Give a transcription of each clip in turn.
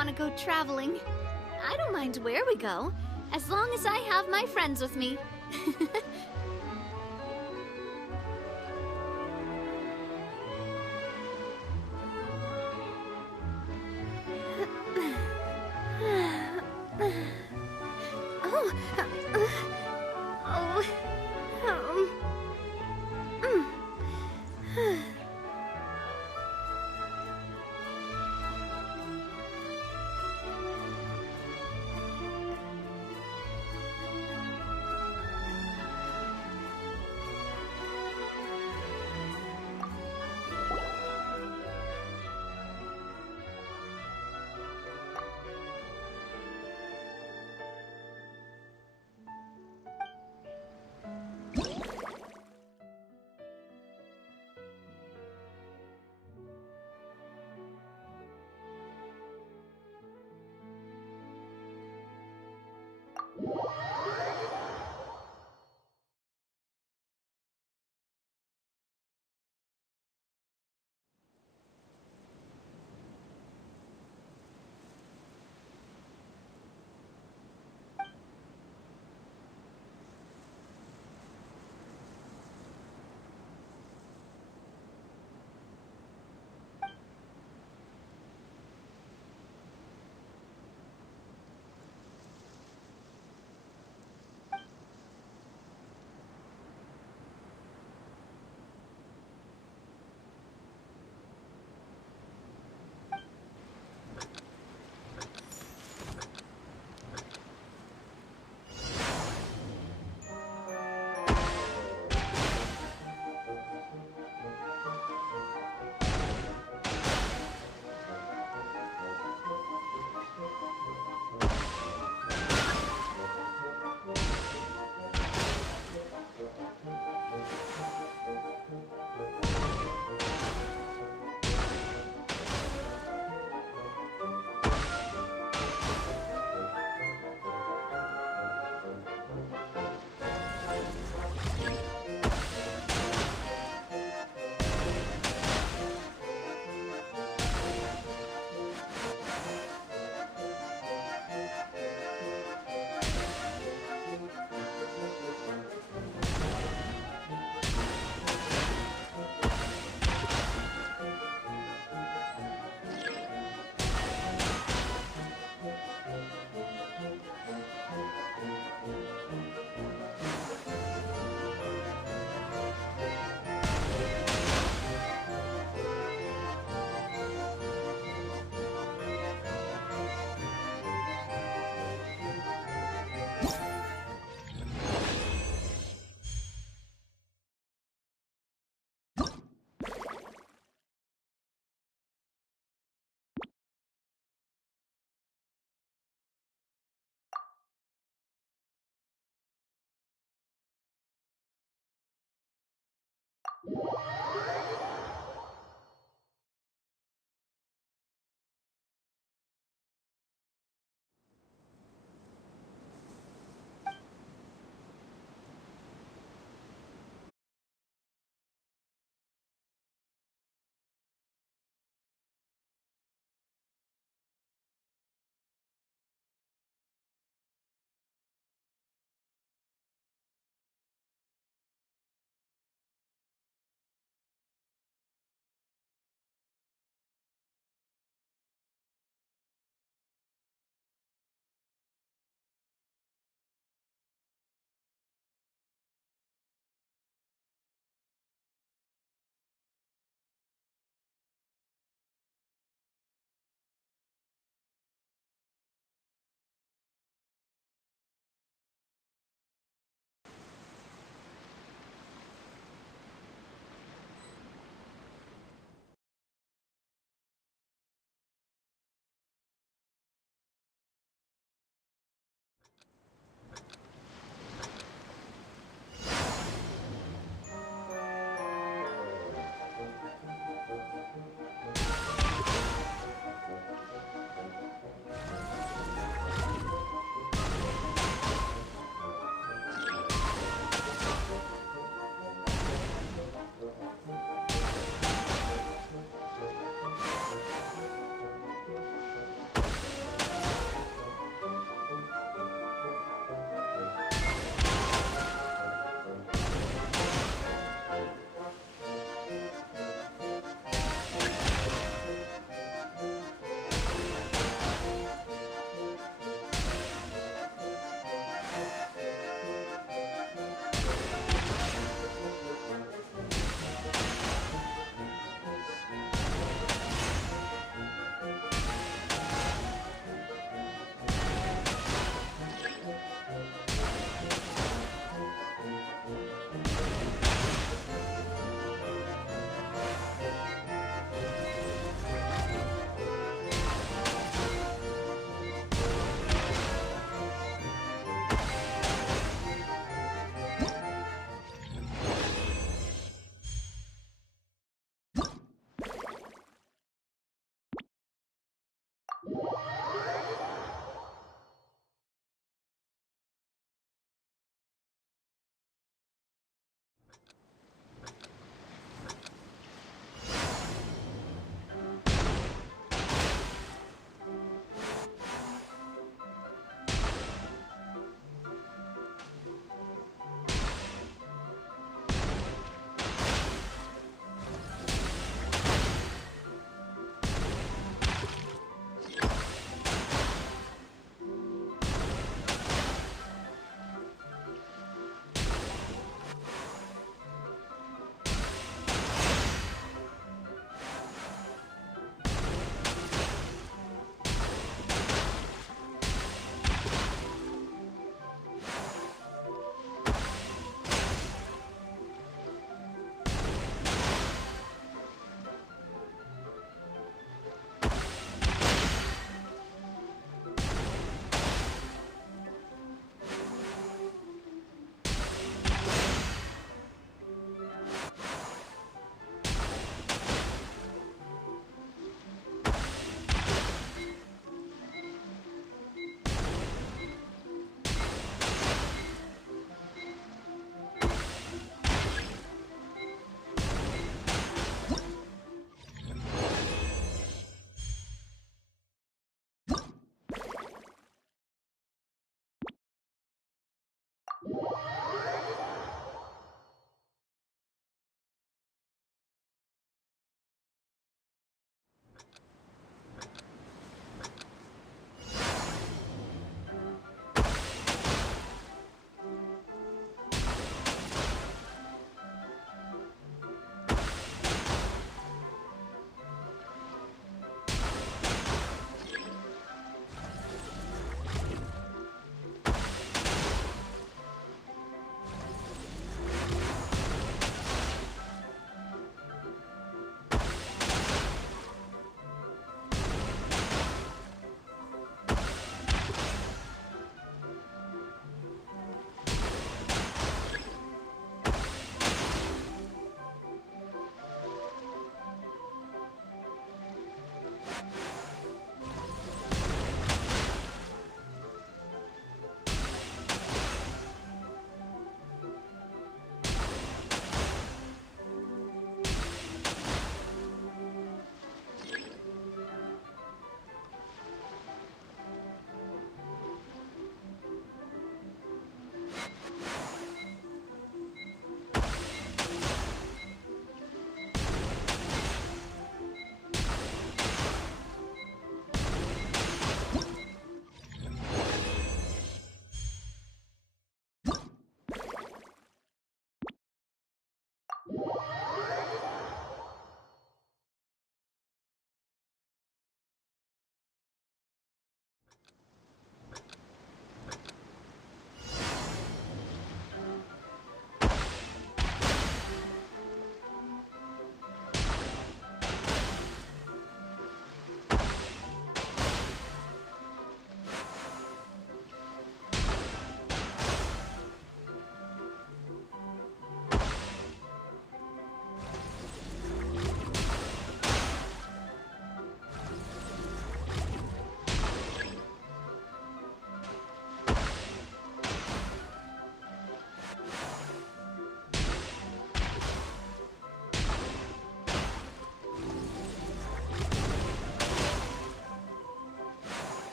want to go traveling. I don't mind where we go, as long as I have my friends with me. Oh. Oh.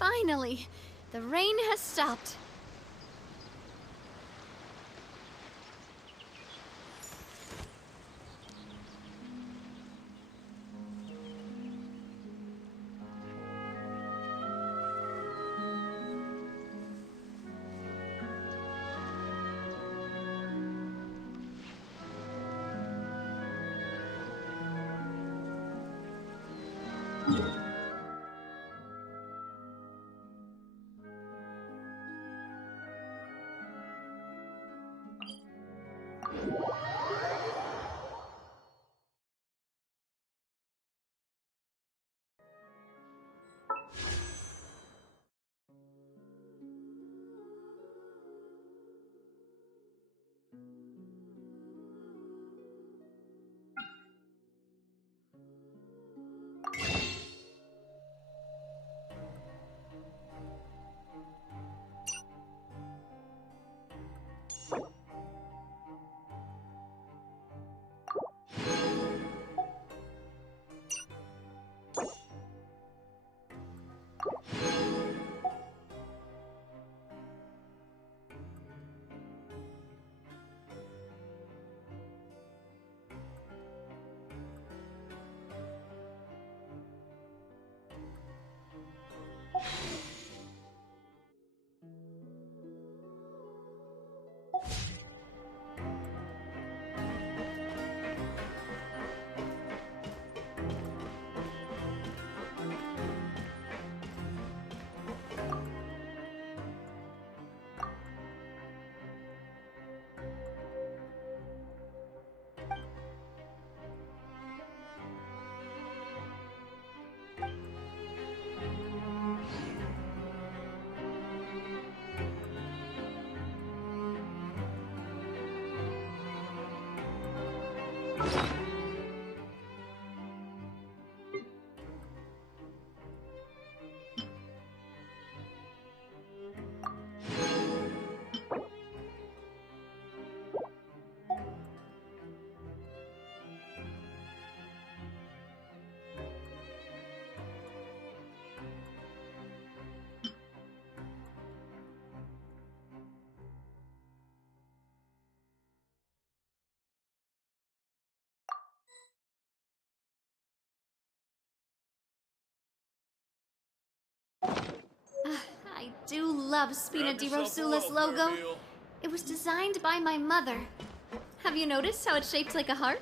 Finally, the rain has stopped. I do love Spina di Rosula's logo. It was designed by my mother. Have you noticed how it's shaped like a heart?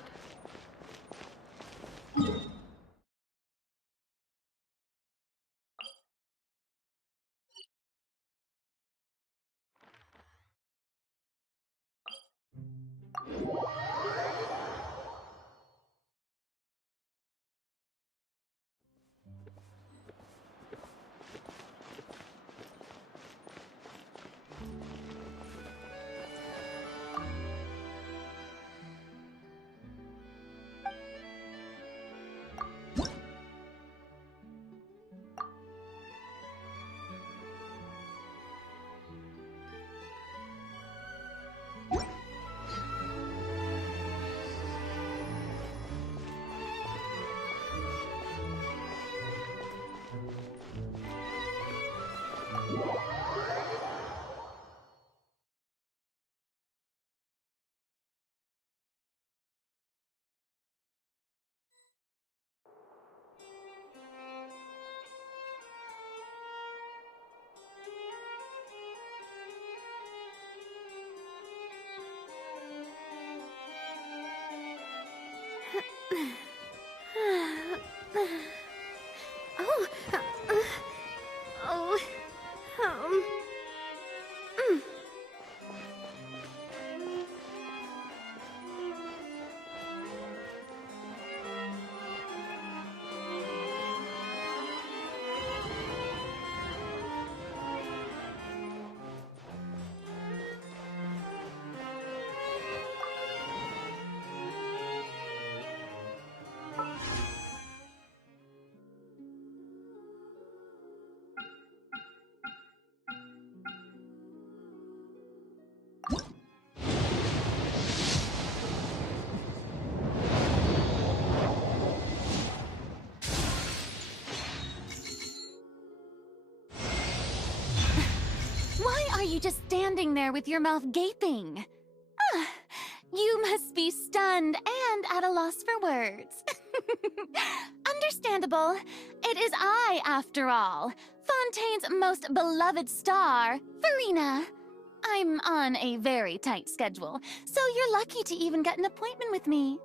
you just standing there with your mouth gaping? Ah, you must be stunned and at a loss for words. Understandable. It is I, after all, Fontaine's most beloved star, Farina. I'm on a very tight schedule, so you're lucky to even get an appointment with me.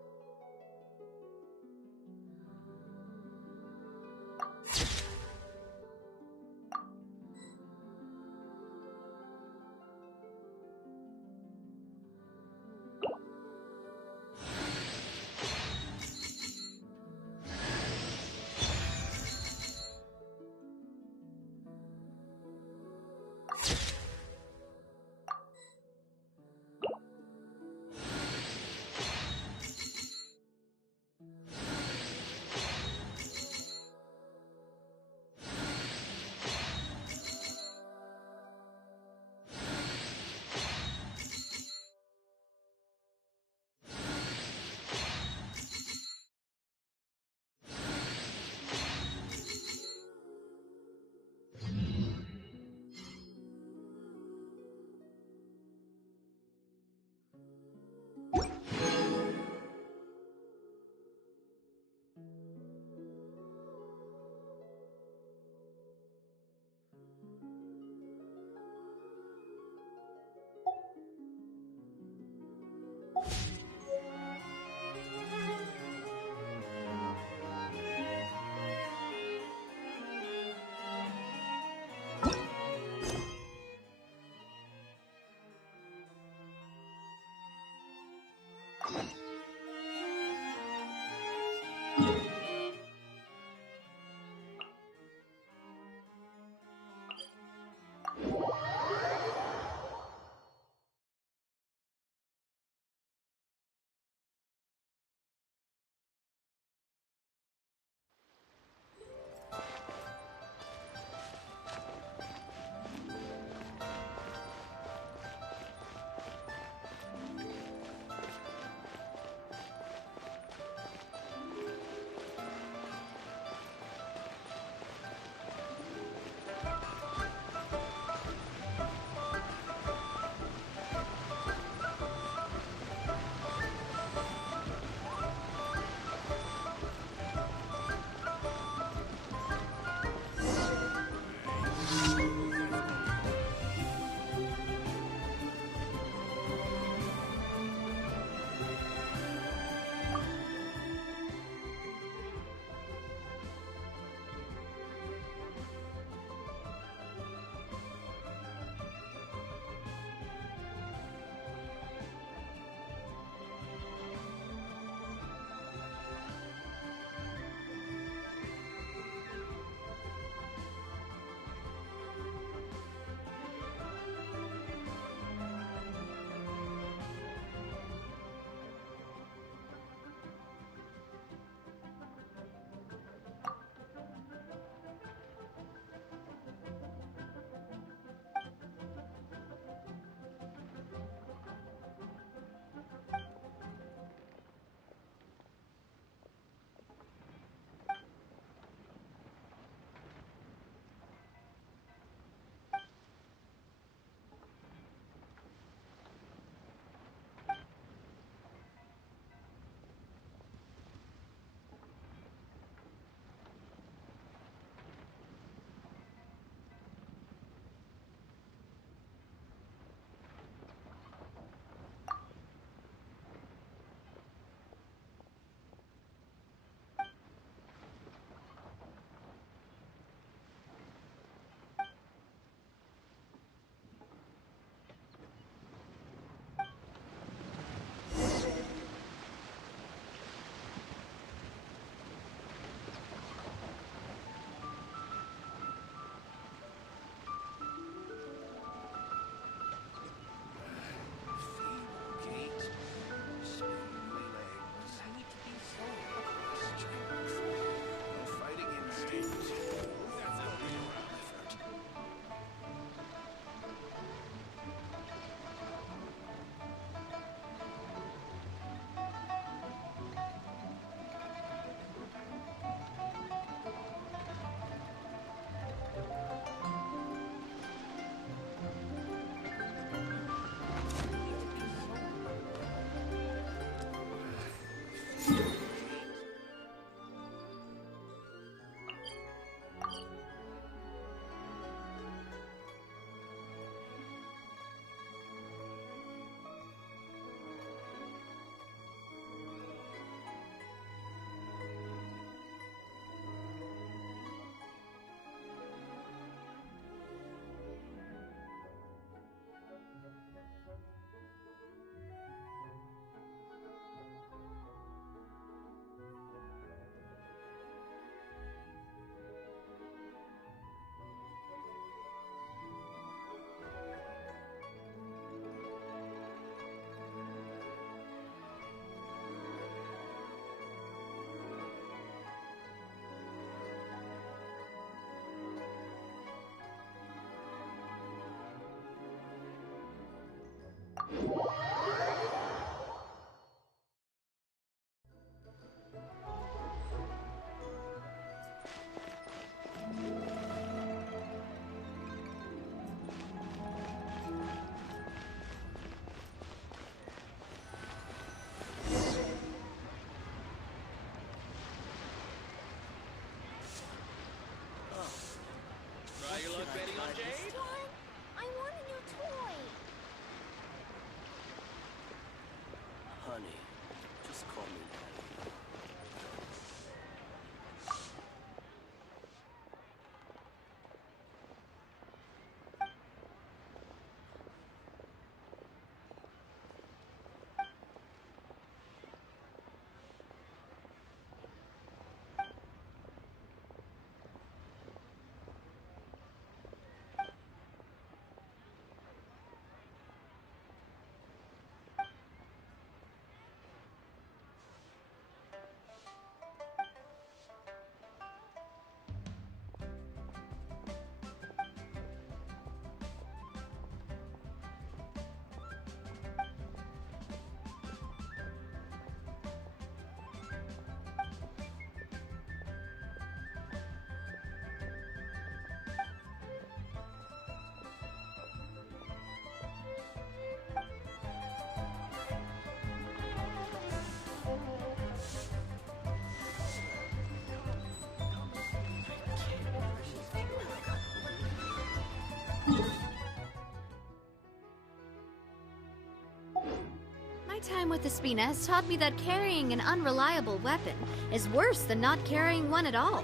time with the Spina has taught me that carrying an unreliable weapon is worse than not carrying one at all.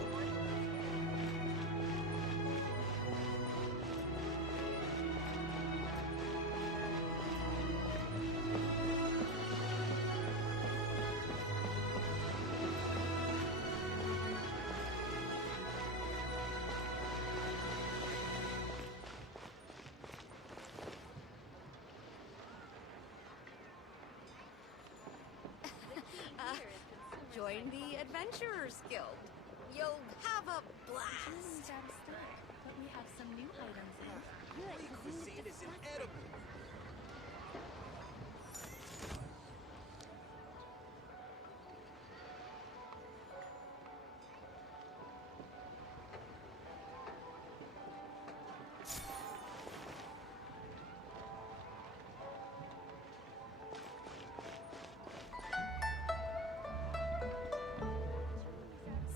Join the Adventurers Guild. You'll have a blast. But we have some new items here. Holy cuisine is inedible.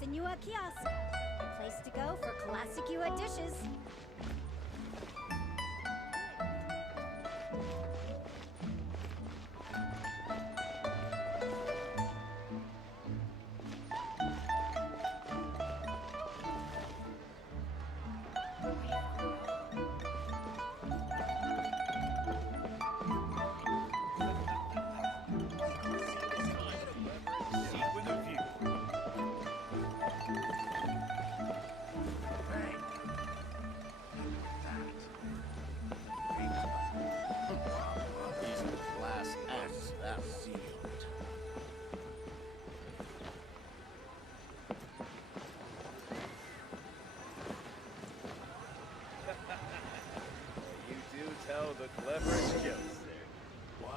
Senua Kiosk, a place to go for classic Yua dishes. Seat with a view. These are class acts that sealed. You do tell the cleverest jokes there. Wow.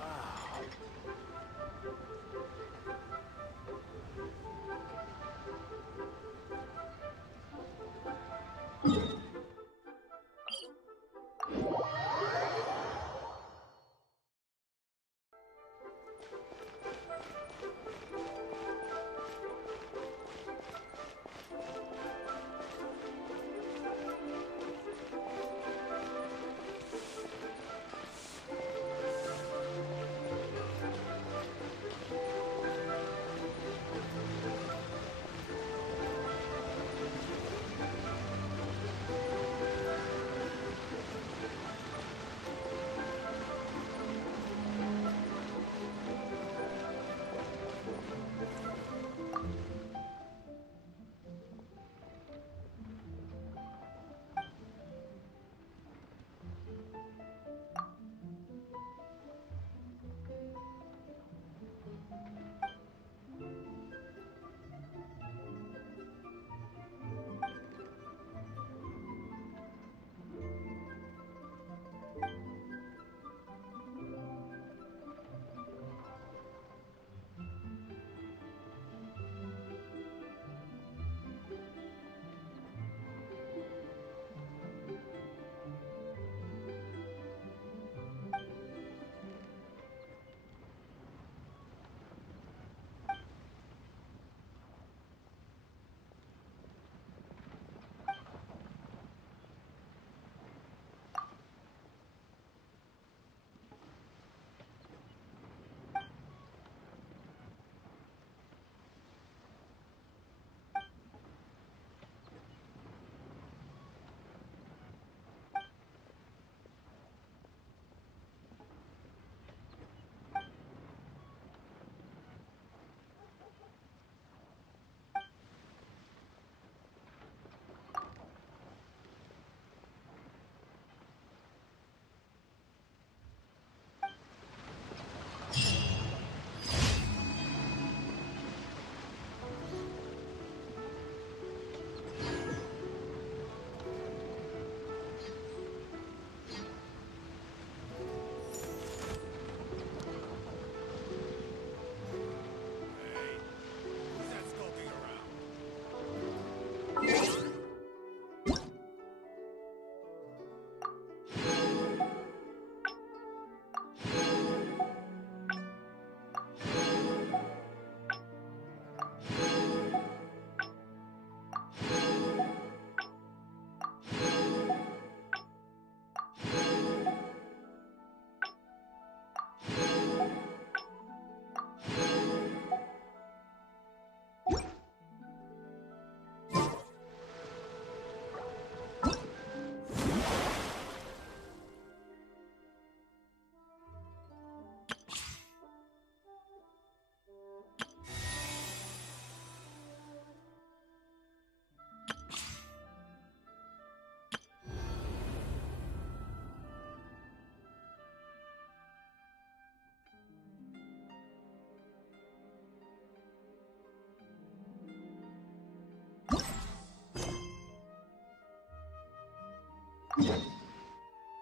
Please be quiet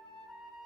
with the premises.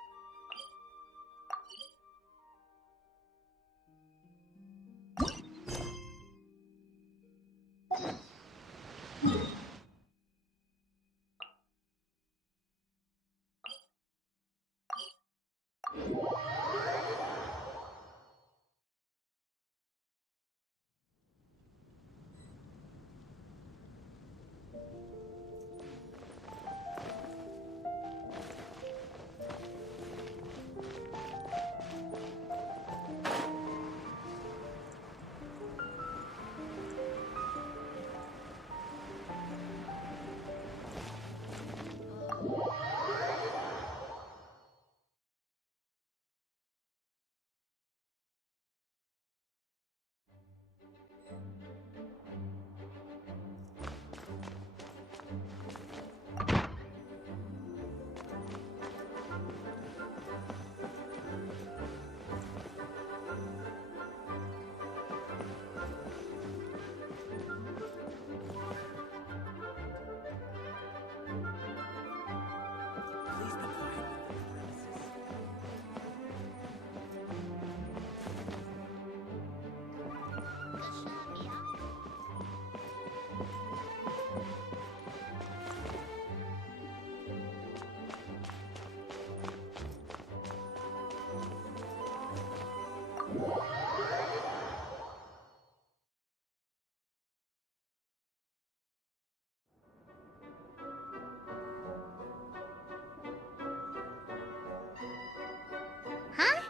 Huh?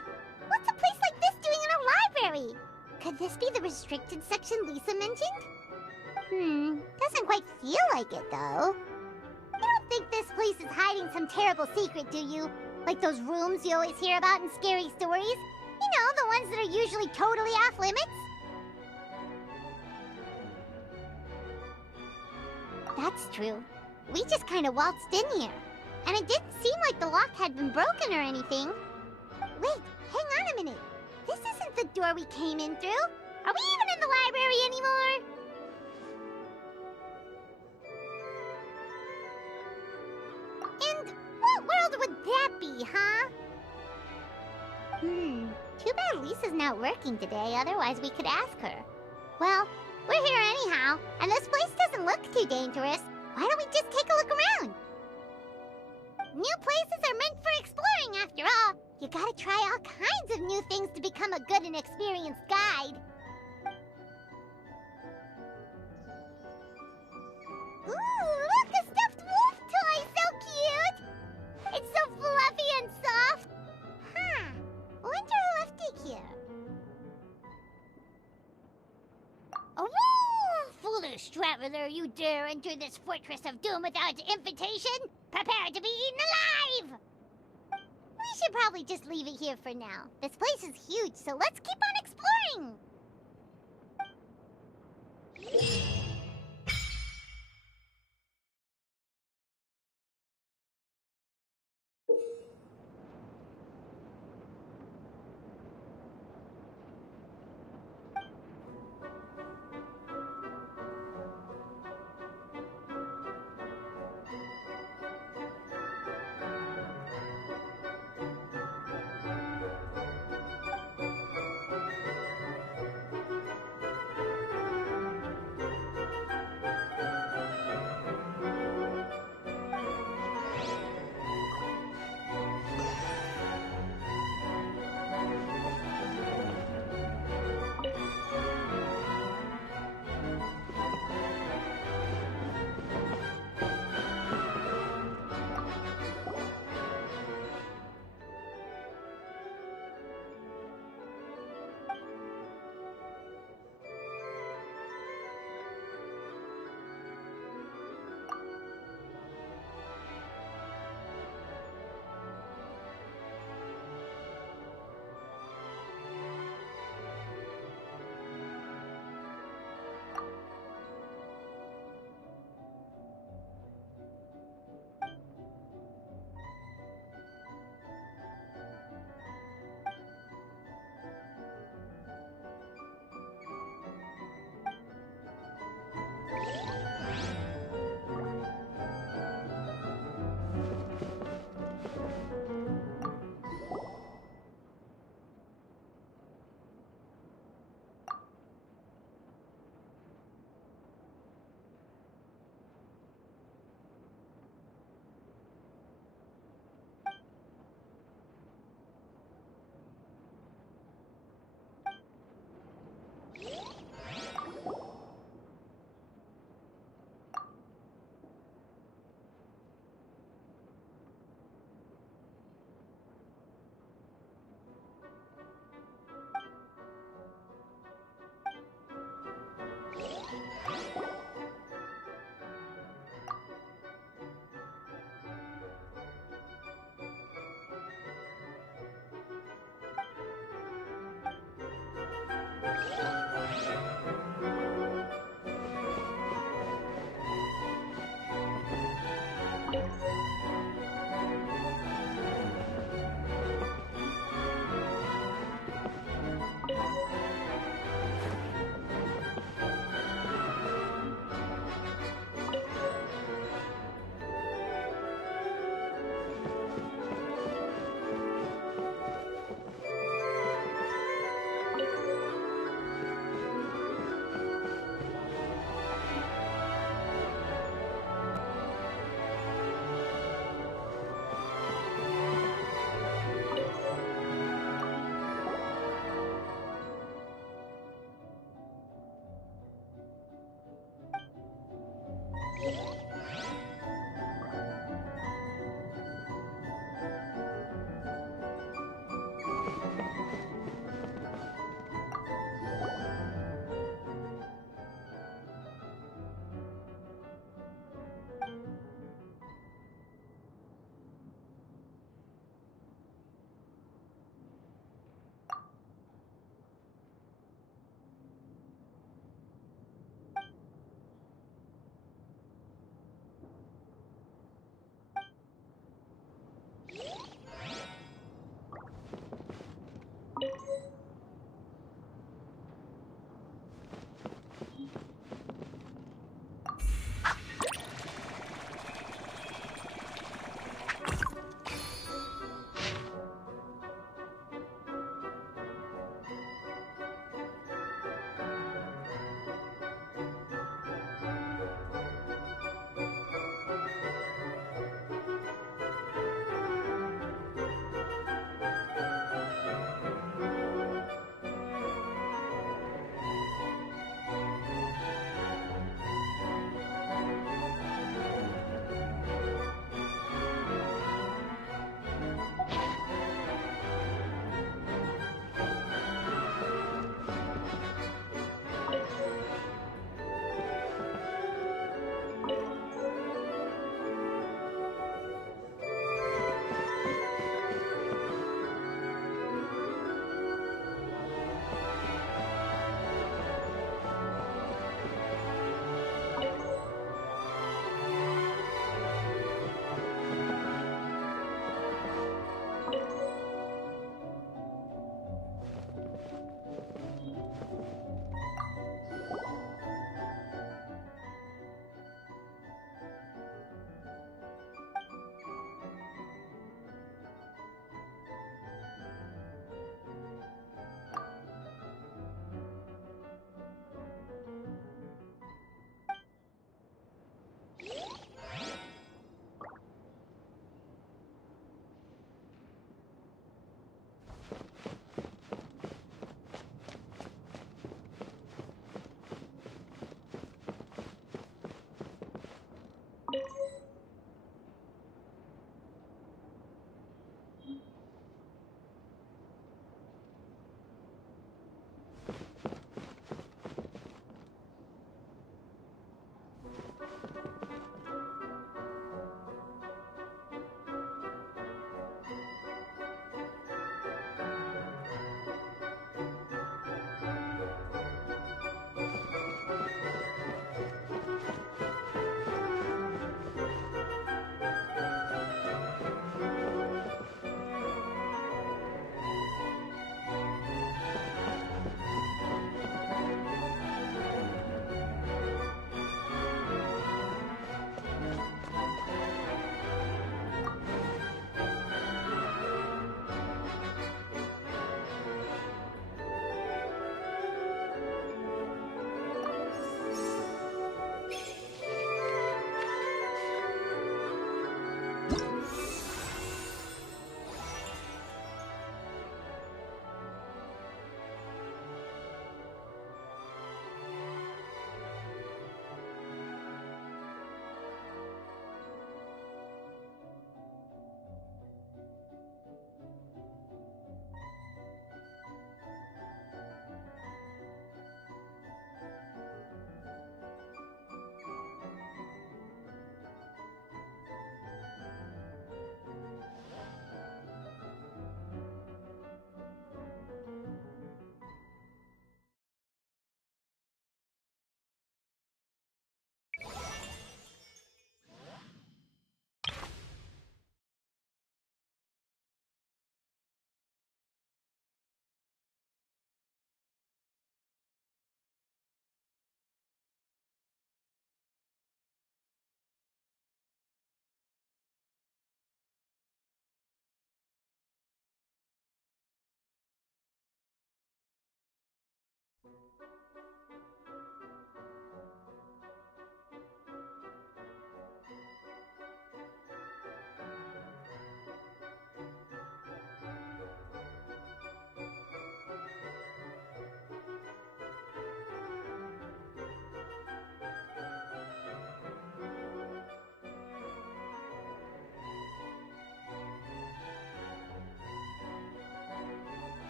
What's a place like this doing in a library? Could this be the restricted section Lisa mentioned? Doesn't quite feel like it, though. You don't think this place is hiding some terrible secret, do you? Like those rooms you always hear about in scary stories? You know, the ones that are usually totally off limits? That's true. We just kind of waltzed in here. And it didn't seem like the lock had been broken or anything. Wait, hang on a minute. This isn't the door we came in through. Are we even in the library anymore? And what world would that be, huh? Too bad Lisa's not working today, otherwise we could ask her. Well, we're here anyhow, and this place doesn't look too dangerous. Why don't we just take a look around? New places are meant for exploring, after all. You gotta try all kinds of new things to become a good and experienced guide. Ooh, look, a stuffed wolf toy! So cute! It's so fluffy and soft. Huh. Wonder who left it here. Oh, foolish traveler, you dare enter this fortress of doom without invitation? Prepare to be eaten alive! We should probably just leave it here for now. This place is huge, so let's keep on exploring!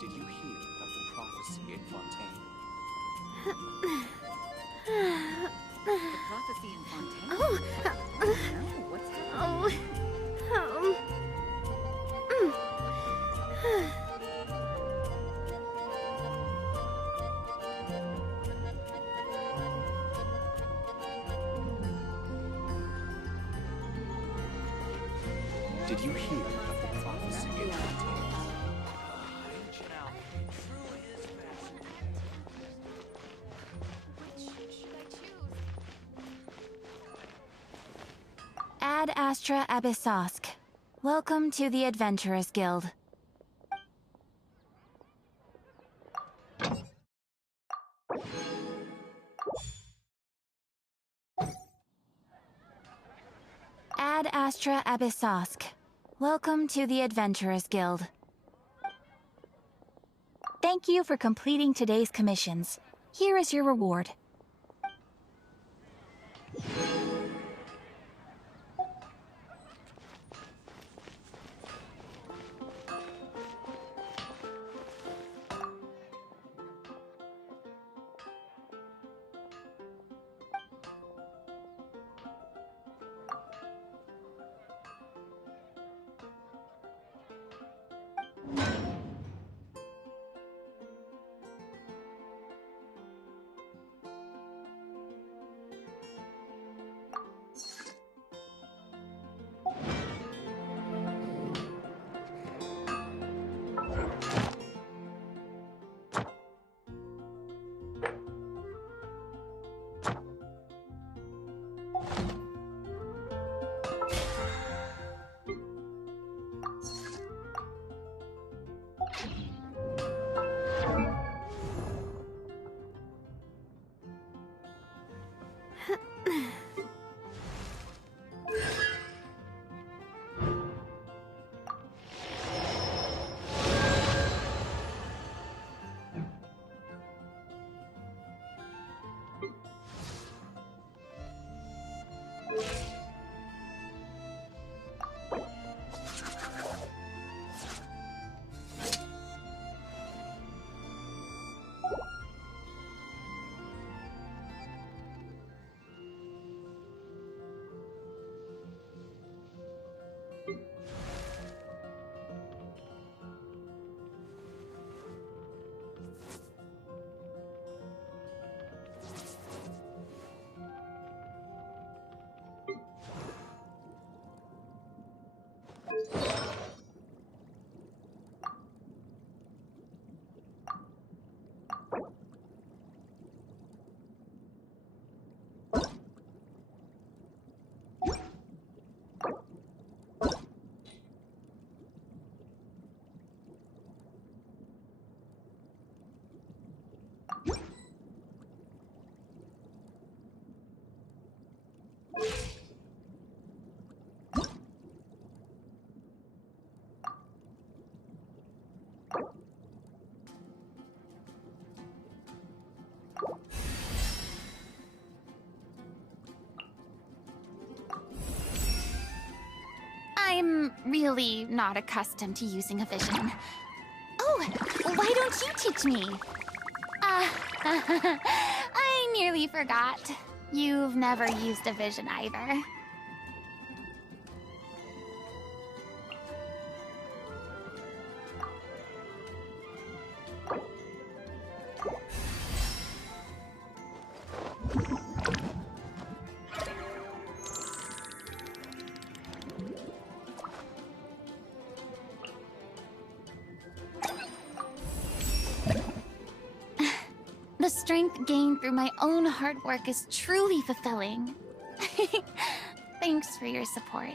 Did you hear of the prophecy in Fontaine? The prophecy in Fontaine? Oh, No, what's happening? oh, Did you hear of the prophecy in Fontaine? Ancient alchemy truly is fascinating. which should I choose? Ad Astra Abyssosk. Welcome to the Adventurers Guild. Ad Astra Abyssosk. Welcome to the Adventurers Guild. Thank you for completing today's commissions. Here is your reward. I'm really not accustomed to using a vision. Oh, why don't you teach me? I nearly forgot. You've never used a vision either. The strength gained through my own hard work is truly fulfilling. Thanks for your support.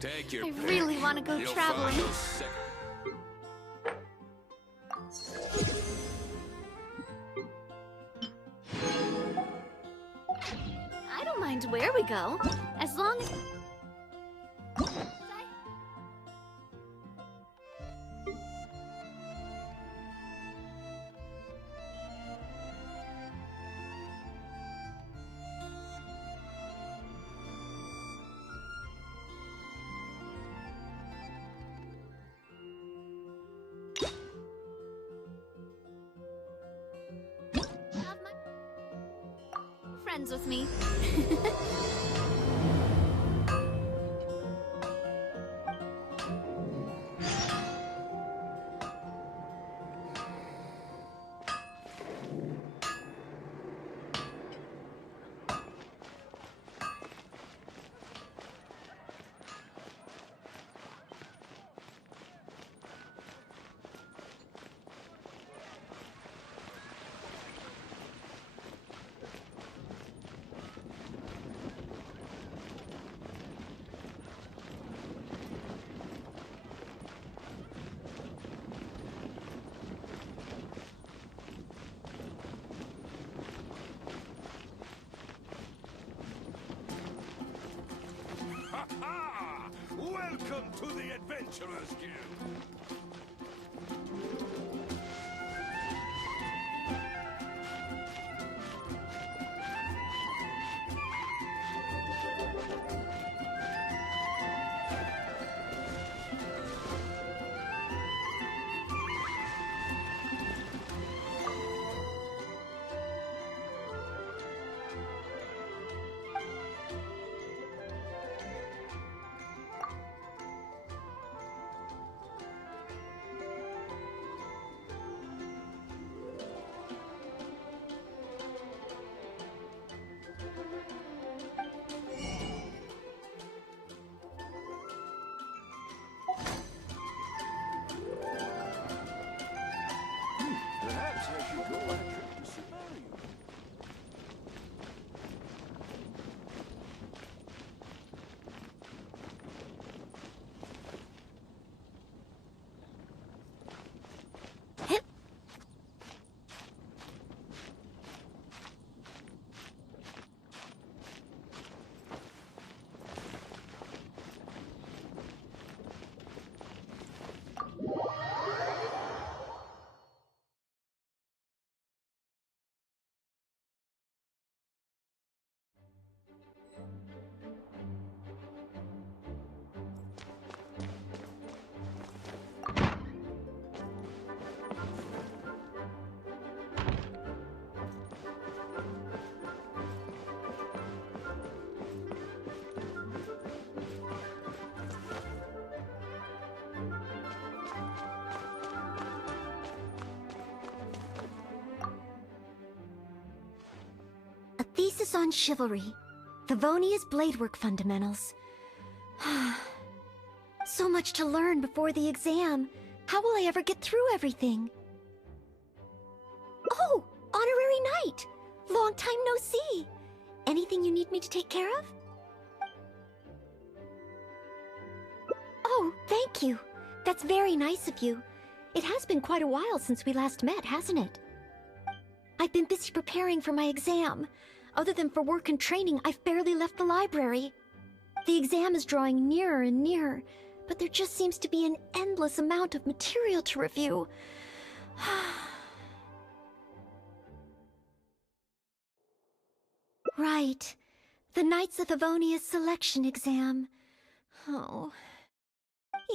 Take your I pick. really want to go You'll traveling. find those sec- I don't mind where we go, as long as... Have my friends with me. Ha ha! Welcome to the Adventurers Guild! Thesis on Chivalry. Favonia's Bladework Fundamentals. So much to learn before the exam. How will I ever get through everything? Oh, Honorary Knight! Long time no see. Anything you need me to take care of? Oh, thank you. That's very nice of you. It has been quite a while since we last met, hasn't it? I've been busy preparing for my exam. Other than for work and training, I've barely left the library. The exam is drawing nearer and nearer, but there just seems to be an endless amount of material to review. Right. The Knights of Favonia's selection exam. Oh.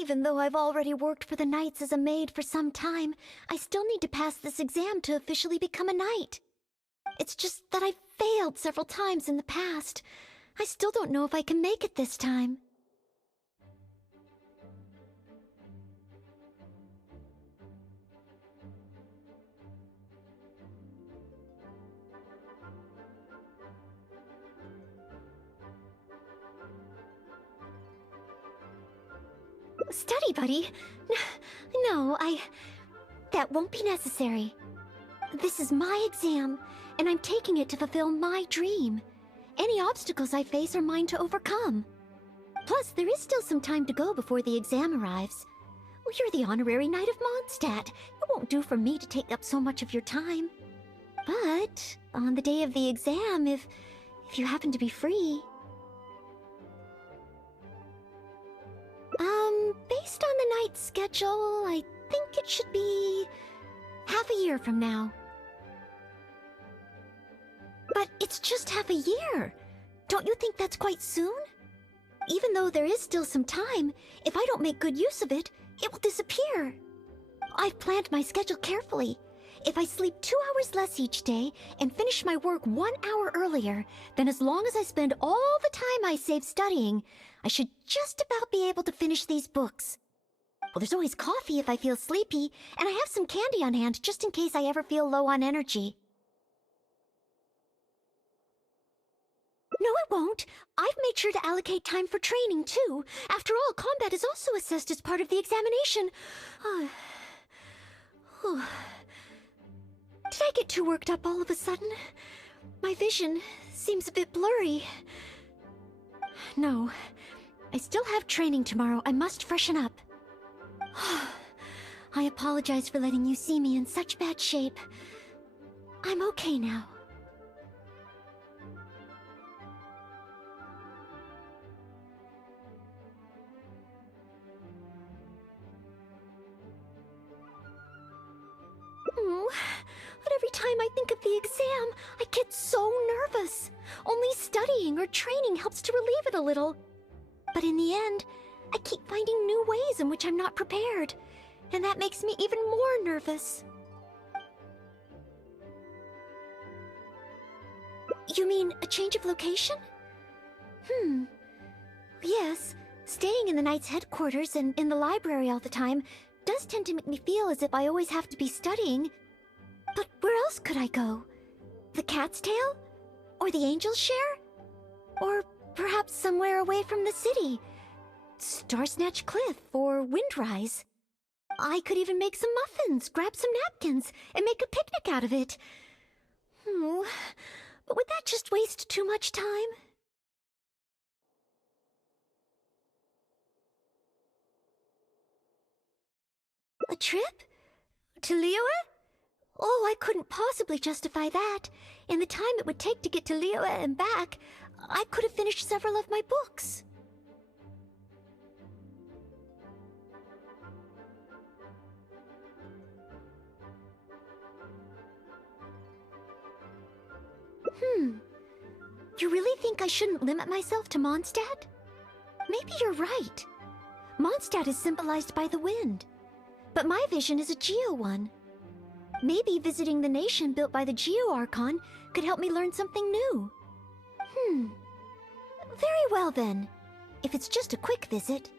Even though I've already worked for the Knights as a maid for some time, I still need to pass this exam to officially become a knight. It's just that I've failed several times in the past. I still don't know if I can make it this time. Study buddy? No, that won't be necessary. This is my exam, and I'm taking it to fulfill my dream. Any obstacles I face are mine to overcome. Plus, there is still some time to go before the exam arrives. Well, you're the honorary knight of Mondstadt. It won't do for me to take up so much of your time. But, on the day of the exam, if you happen to be free... Based on the night's schedule, I think it should be half a year from now. But it's just half a year. Don't you think that's quite soon? Even though there is still some time, if I don't make good use of it, it will disappear. I've planned my schedule carefully. If I sleep 2 hours less each day and finish my work 1 hour earlier, then as long as I spend all the time I save studying, I should just about be able to finish these books. Well, there's always coffee if I feel sleepy, and I have some candy on hand just in case I ever feel low on energy. No, it won't. I've made sure to allocate time for training, too. After all, combat is also assessed as part of the examination. Did I get too worked up all of a sudden? My vision seems a bit blurry. No, I still have training tomorrow. I must freshen up. I apologize for letting you see me in such bad shape. I'm okay now. But every time I think of the exam, I get so nervous. Only studying or training helps to relieve it a little. But in the end, I keep finding new ways in which I'm not prepared, and that makes me even more nervous. You mean a change of location? Yes, staying in the Knight's headquarters and in the library all the time does tend to make me feel as if I always have to be studying. But where else could I go? The Cat's Tail? Or the Angel's Share? Or perhaps somewhere away from the city? Starsnatch Cliff or Windrise? I could even make some muffins, grab some napkins, and make a picnic out of it. But would that just waste too much time? A trip? To Liyue? Oh, I couldn't possibly justify that. In the time it would take to get to Liyue and back, I could have finished several of my books. You really think I shouldn't limit myself to Mondstadt? Maybe you're right. Mondstadt is symbolized by the wind, but my vision is a Geo one. Maybe visiting the nation built by the Geo Archon could help me learn something new. Very well then, if it's just a quick visit.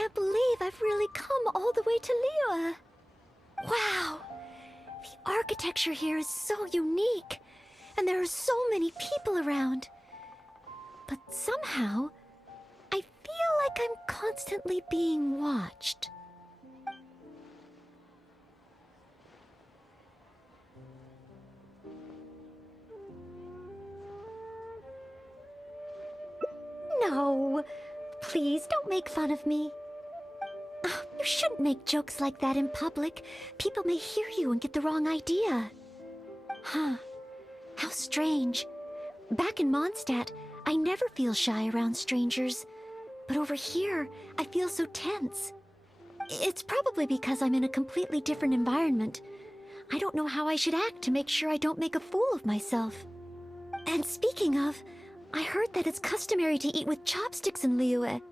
can't believe I've really come all the way to Liyue. Wow! The architecture here is so unique, and there are so many people around. But somehow, I feel like I'm constantly being watched. No, please don't make fun of me. Oh, you shouldn't make jokes like that in public. People may hear you and get the wrong idea. Huh. How strange. Back in Mondstadt, I never feel shy around strangers. But over here, I feel so tense. It's probably because I'm in a completely different environment. I don't know how I should act to make sure I don't make a fool of myself. And speaking of, I heard that it's customary to eat with chopsticks in Liyue.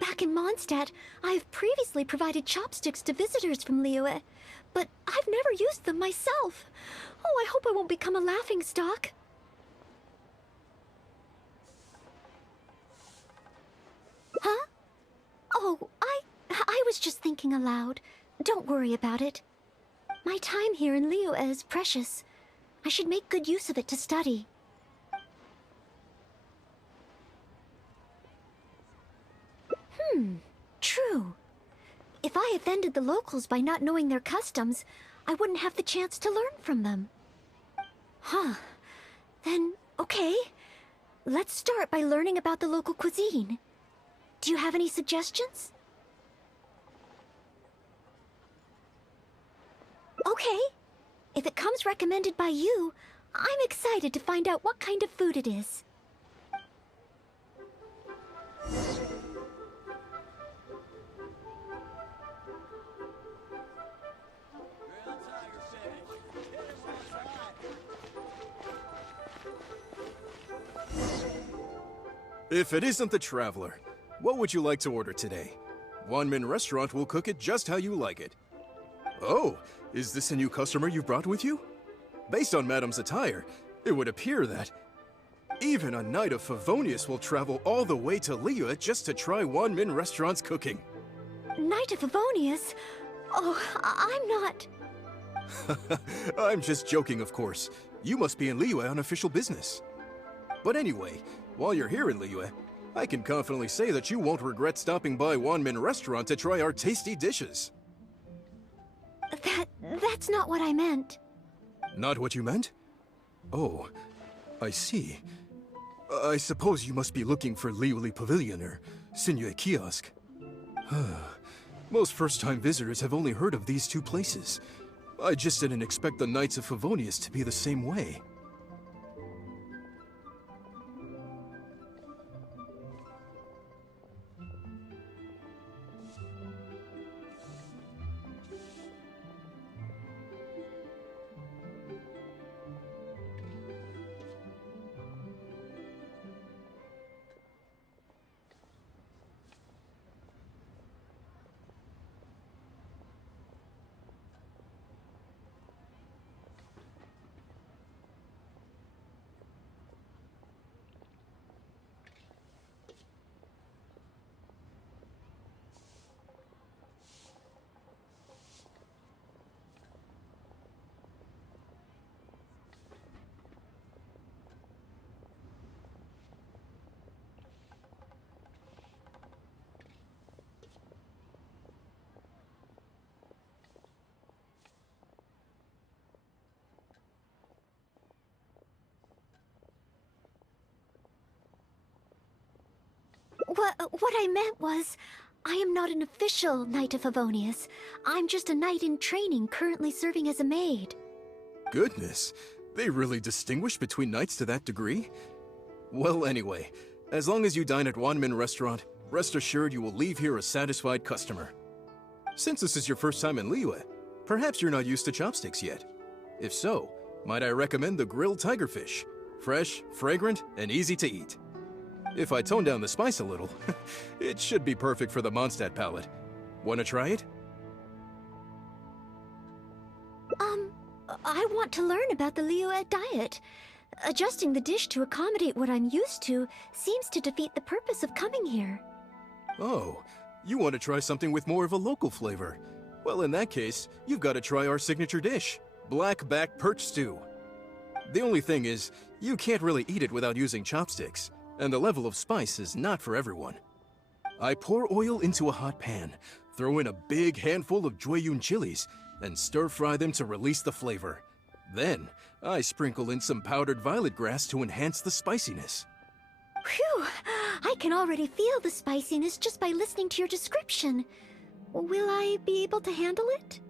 Back in Mondstadt, I have previously provided chopsticks to visitors from Liyue, but I've never used them myself. Oh, I hope I won't become a laughingstock. Huh? Oh, I was just thinking aloud. Don't worry about it. My time here in Liyue is precious. I should make good use of it to study. True. If I offended the locals by not knowing their customs, I wouldn't have the chance to learn from them. Huh. Then, okay. Let's start by learning about the local cuisine. Do you have any suggestions? Okay. If it comes recommended by you, I'm excited to find out what kind of food it is. If it isn't the Traveler, what would you like to order today? Wanmin Restaurant will cook it just how you like it. Oh, is this a new customer you brought with you? Based on Madame's attire, it would appear that even a Knight of Favonius will travel all the way to Liyue just to try Wanmin Restaurant's cooking. Knight of Favonius? Oh, I'm not... I'm just joking, of course. You must be in Liyue on official business. But anyway, while you're here in Liyue, I can confidently say that you won't regret stopping by Wanmin Restaurant to try our tasty dishes. That's not what I meant. Not what you meant? Oh, I see. I suppose you must be looking for Liyue Pavilion or Sinue Kiosk. Most first-time visitors have only heard of these two places. I just didn't expect the Knights of Favonius to be the same way. What I meant was, I am not an official Knight of Favonius. I'm just a knight in training currently serving as a maid. Goodness, they really distinguish between knights to that degree? Well, anyway, as long as you dine at Wanmin Restaurant, rest assured you will leave here a satisfied customer. Since this is your first time in Liyue, perhaps you're not used to chopsticks yet. If so, might I recommend the grilled tigerfish? Fresh, fragrant, and easy to eat. If I tone down the spice a little, it should be perfect for the Mondstadt palate. Wanna try it? I want to learn about the Liyue diet. Adjusting the dish to accommodate what I'm used to seems to defeat the purpose of coming here. Oh, You want to try something with more of a local flavor. Well, in that case, you've got to try our signature dish, black back perch stew. The only thing is, you can't really eat it without using chopsticks, and the level of spice is not for everyone. I pour oil into a hot pan, throw in a big handful of Jueyun chilies, and stir-fry them to release the flavor. Then, I sprinkle in some powdered violet grass to enhance the spiciness. Phew! I can already feel the spiciness just by listening to your description. Will I be able to handle it?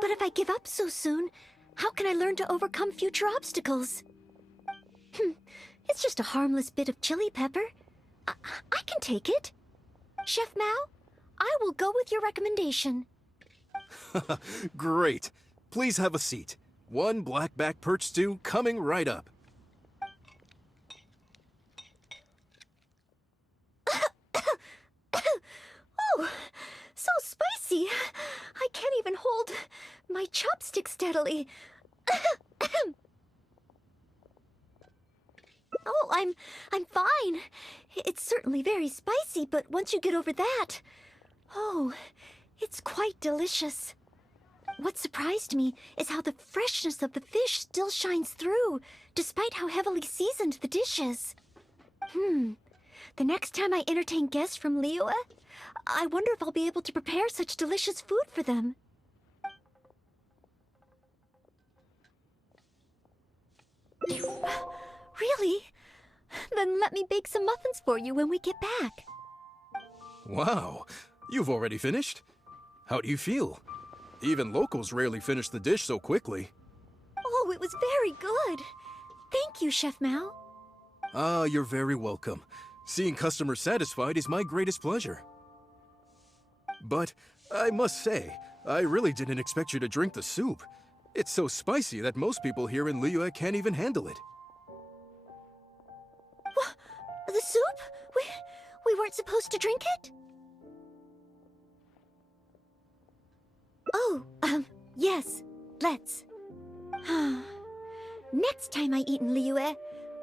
But if I give up so soon, how can I learn to overcome future obstacles? It's just a harmless bit of chili pepper. I can take it. Chef Mao, I will go with your recommendation. Great. Please have a seat. One blackback perch stew coming right up. Oh, so spicy. I can't even hold my chopstick steadily. Oh, I'm fine. It's certainly very spicy, but once you get over that, oh, it's quite delicious. What surprised me is how the freshness of the fish still shines through, despite how heavily seasoned the dish is. The next time I entertain guests from Liyue, I wonder if I'll be able to prepare such delicious food for them. Really? Then let me bake some muffins for you when we get back. Wow, you've already finished? How do you feel? Even locals rarely finish the dish so quickly. Oh, it was very good. Thank you, Chef Mao. Ah, you're very welcome. Seeing customers satisfied is my greatest pleasure. But I must say, I really didn't expect you to drink the soup. It's so spicy that most people here in Liyue can't even handle it. What? The soup? We weren't supposed to drink it? Oh, yes, let's. Next time I eat in Liyue,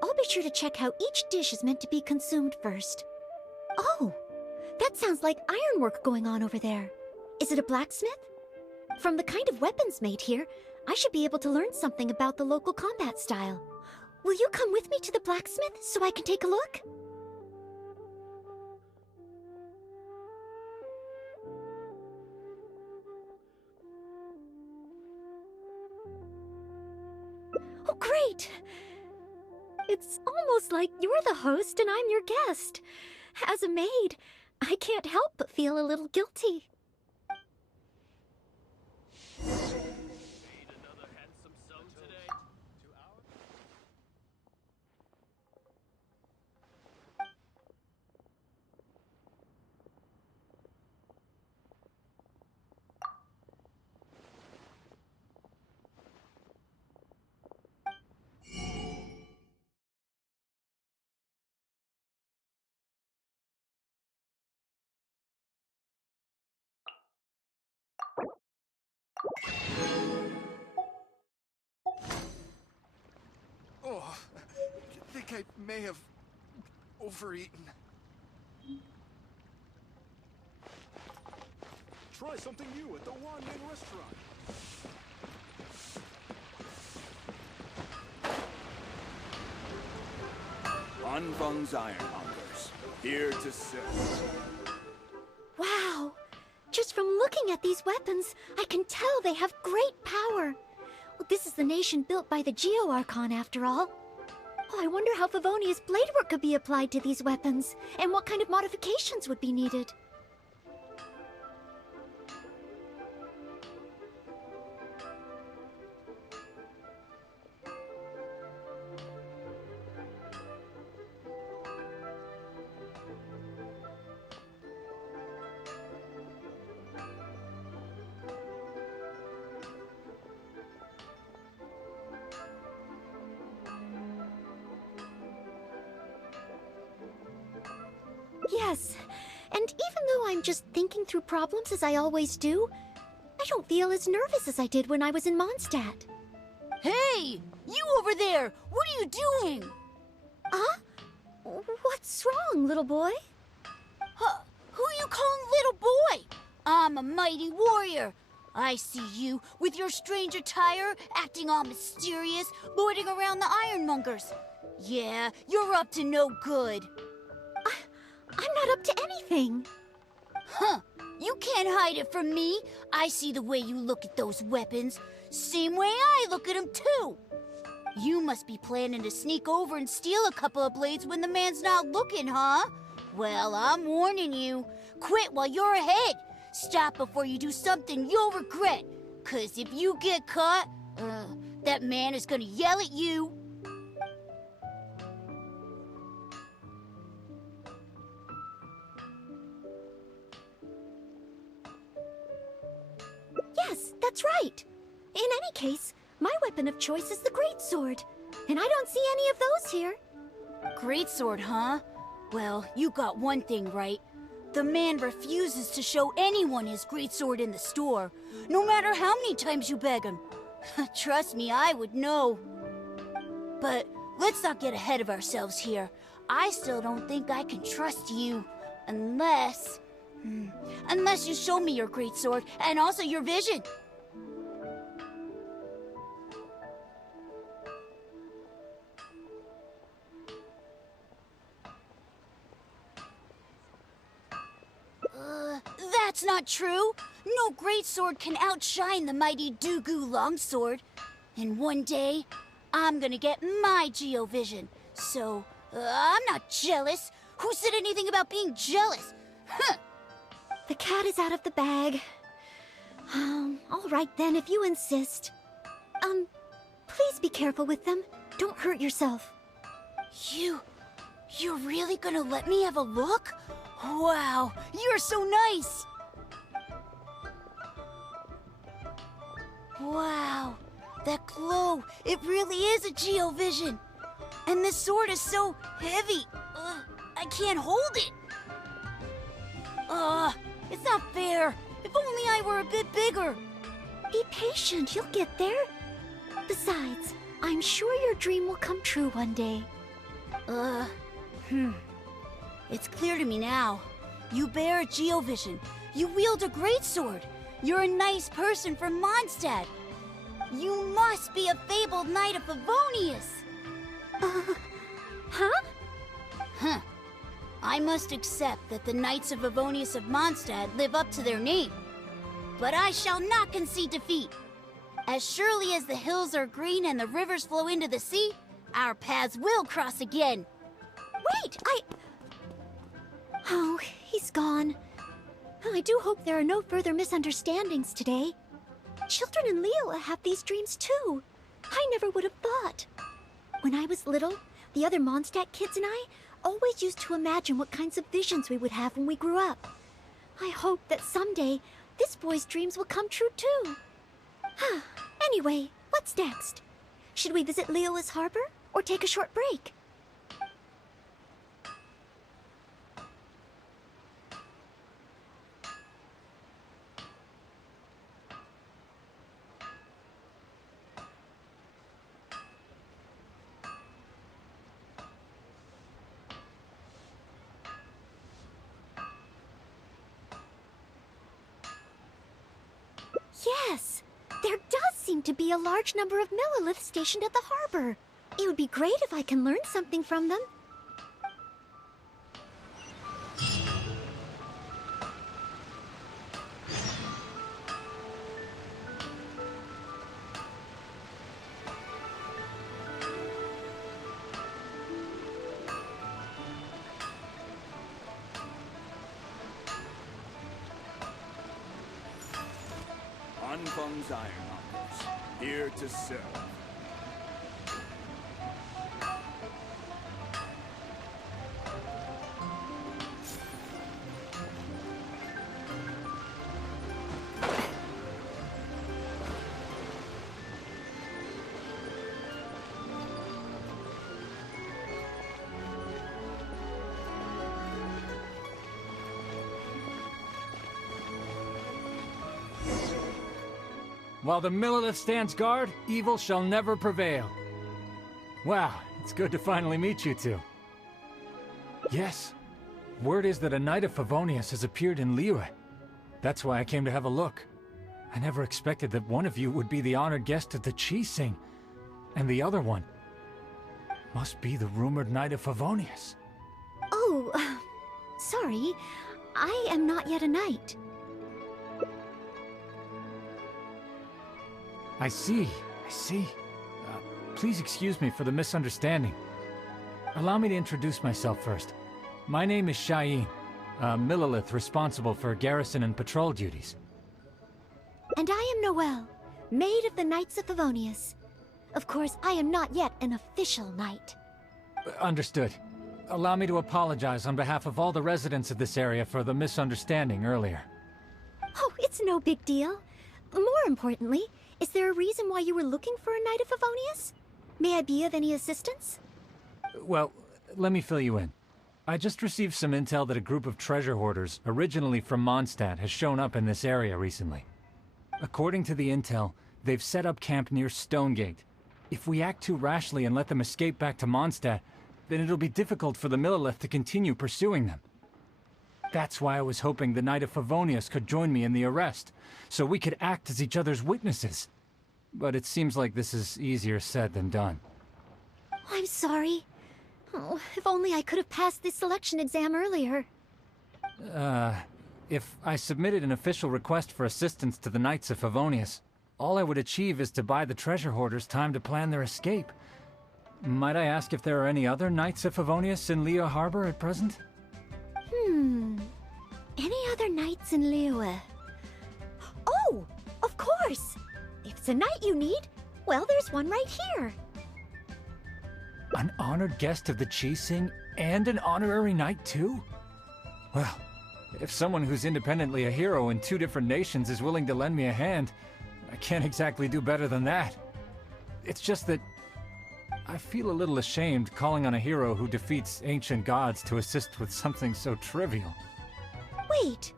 I'll be sure to check how each dish is meant to be consumed first. Oh, that sounds like ironwork going on over there. Is it a blacksmith? From the kind of weapons made here, I should be able to learn something about the local combat style. Will you come with me to the blacksmith so I can take a look? Oh, great! It's almost like you're the host and I'm your guest. As a maid, I can't help but feel a little guilty. Oh, I think I may have overeaten. Try something new at the Wanmin restaurant. Anfeng's Ironmongers, here to serve. Wow! Just from looking at these weapons, I can tell they have great power. Well, this is the nation built by the Geo-Archon, after all. Oh, I wonder how Favonia's blade work could be applied to these weapons, and what kind of modifications would be needed. Yes, and even though I'm just thinking through problems as I always do, I don't feel as nervous as I did when I was in Mondstadt. Hey! You over there! What are you doing? Huh? What's wrong, little boy? Who you calling little boy? I'm a mighty warrior. I see you with your strange attire, acting all mysterious, lording around the ironmongers. Yeah, you're up to no good. I'm not up to anything. Huh. You can't hide it from me. I see the way you look at those weapons. Same way I look at them, too. You must be planning to sneak over and steal a couple of blades when the man's not looking, huh? Well, I'm warning you. Quit while you're ahead. Stop before you do something you'll regret. 'Cause if you get caught, that man is gonna yell at you. Yes, that's right. In any case, my weapon of choice is the greatsword. And I don't see any of those here. Greatsword, huh? Well, you got one thing right. The man refuses to show anyone his greatsword in the store, no matter how many times you beg him. Trust me, I would know. But let's not get ahead of ourselves here. I still don't think I can trust you, unless you show me your greatsword and also your vision. That's not true. No greatsword can outshine the mighty Dugu longsword. And one day, I'm gonna get my Geovision. So, I'm not jealous. Who said anything about being jealous? Huh. The cat is out of the bag. All right then, if you insist. Please be careful with them. Don't hurt yourself. You're really gonna let me have a look? Wow, you're so nice! Wow, that glow, it really is a Geovision. And this sword is so heavy, I can't hold it. It's not fair. If only I were a bit bigger. Be patient, you'll get there. Besides, I'm sure your dream will come true one day. It's clear to me now. You bear a Geovision. You wield a greatsword. You're a nice person from Mondstadt. You must be a fabled knight of Favonius. Huh? Huh. I must accept that the Knights of Favonius of Mondstadt live up to their name. But I shall not concede defeat. As surely as the hills are green and the rivers flow into the sea, our paths will cross again. Wait, Oh, he's gone. I do hope there are no further misunderstandings today. Children in Leela have these dreams too. I never would have thought. When I was little, the other Mondstadt kids and I always used to imagine what kinds of visions we would have when we grew up. I hope that someday this boy's dreams will come true too. Anyway, what's next? Should we visit Leela's harbor or take a short break? Yes! There does seem to be a large number of Milliliths stationed at the harbor. It would be great if I can learn something from them. Anfang's Ironmongers, here to serve. While the Millilith stands guard, evil shall never prevail. Wow, it's good to finally meet you two. Yes, word is that a Knight of Favonius has appeared in Liyue. That's why I came to have a look. I never expected that one of you would be the honored guest at the Chi Sing, and the other one must be the rumored Knight of Favonius. Oh, sorry. I am not yet a knight. I see. Please excuse me for the misunderstanding. Allow me to introduce myself first. My name is Shayeen, a Millilith responsible for garrison and patrol duties. And I am Noelle, maid of the Knights of Favonius. Of course, I am not yet an official knight. Understood. Allow me to apologize on behalf of all the residents of this area for the misunderstanding earlier. Oh, it's no big deal. More importantly, is there a reason why you were looking for a Knight of Favonius? May I be of any assistance? Well, let me fill you in. I just received some intel that a group of treasure hoarders, originally from Mondstadt, has shown up in this area recently. According to the intel, they've set up camp near Stonegate. If we act too rashly and let them escape back to Mondstadt, then it'll be difficult for the Millilith to continue pursuing them. That's why I was hoping the Knight of Favonius could join me in the arrest, so we could act as each other's witnesses. But it seems like this is easier said than done. I'm sorry. Oh, if only I could have passed this selection exam earlier. If I submitted an official request for assistance to the Knights of Favonius, all I would achieve is to buy the treasure hoarders time to plan their escape. Might I ask if there are any other Knights of Favonius in Liyue Harbor at present? Any other knights in Liyue? Oh, of course! If it's a knight you need, well, there's one right here. An honored guest of the Chi Sing and an honorary knight too? Well, if someone who's independently a hero in two different nations is willing to lend me a hand, I can't exactly do better than that. It's just that I feel a little ashamed calling on a hero who defeats ancient gods to assist with something so trivial. Wait,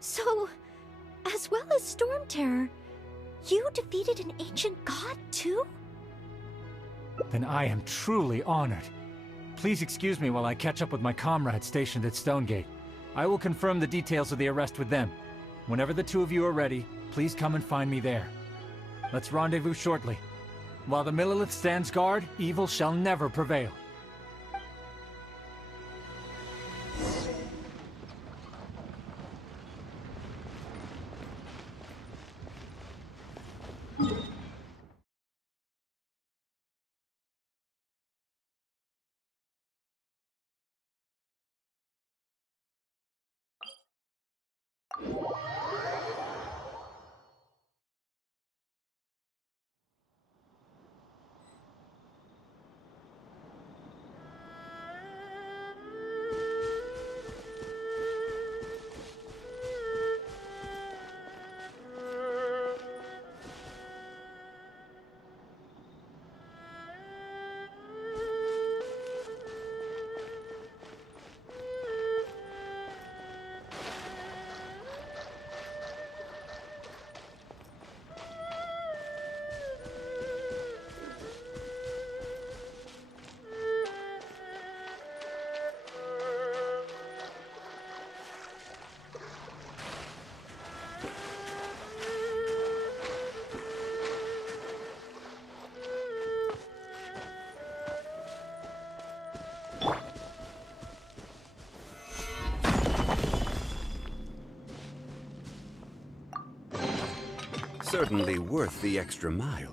so, as well as Storm Terror, you defeated an ancient god too? Then I am truly honored. Please excuse me while I catch up with my comrades stationed at Stonegate. I will confirm the details of the arrest with them. Whenever the two of you are ready, please come and find me there. Let's rendezvous shortly. While the Millilith stands guard, evil shall never prevail. Certainly worth the extra mile.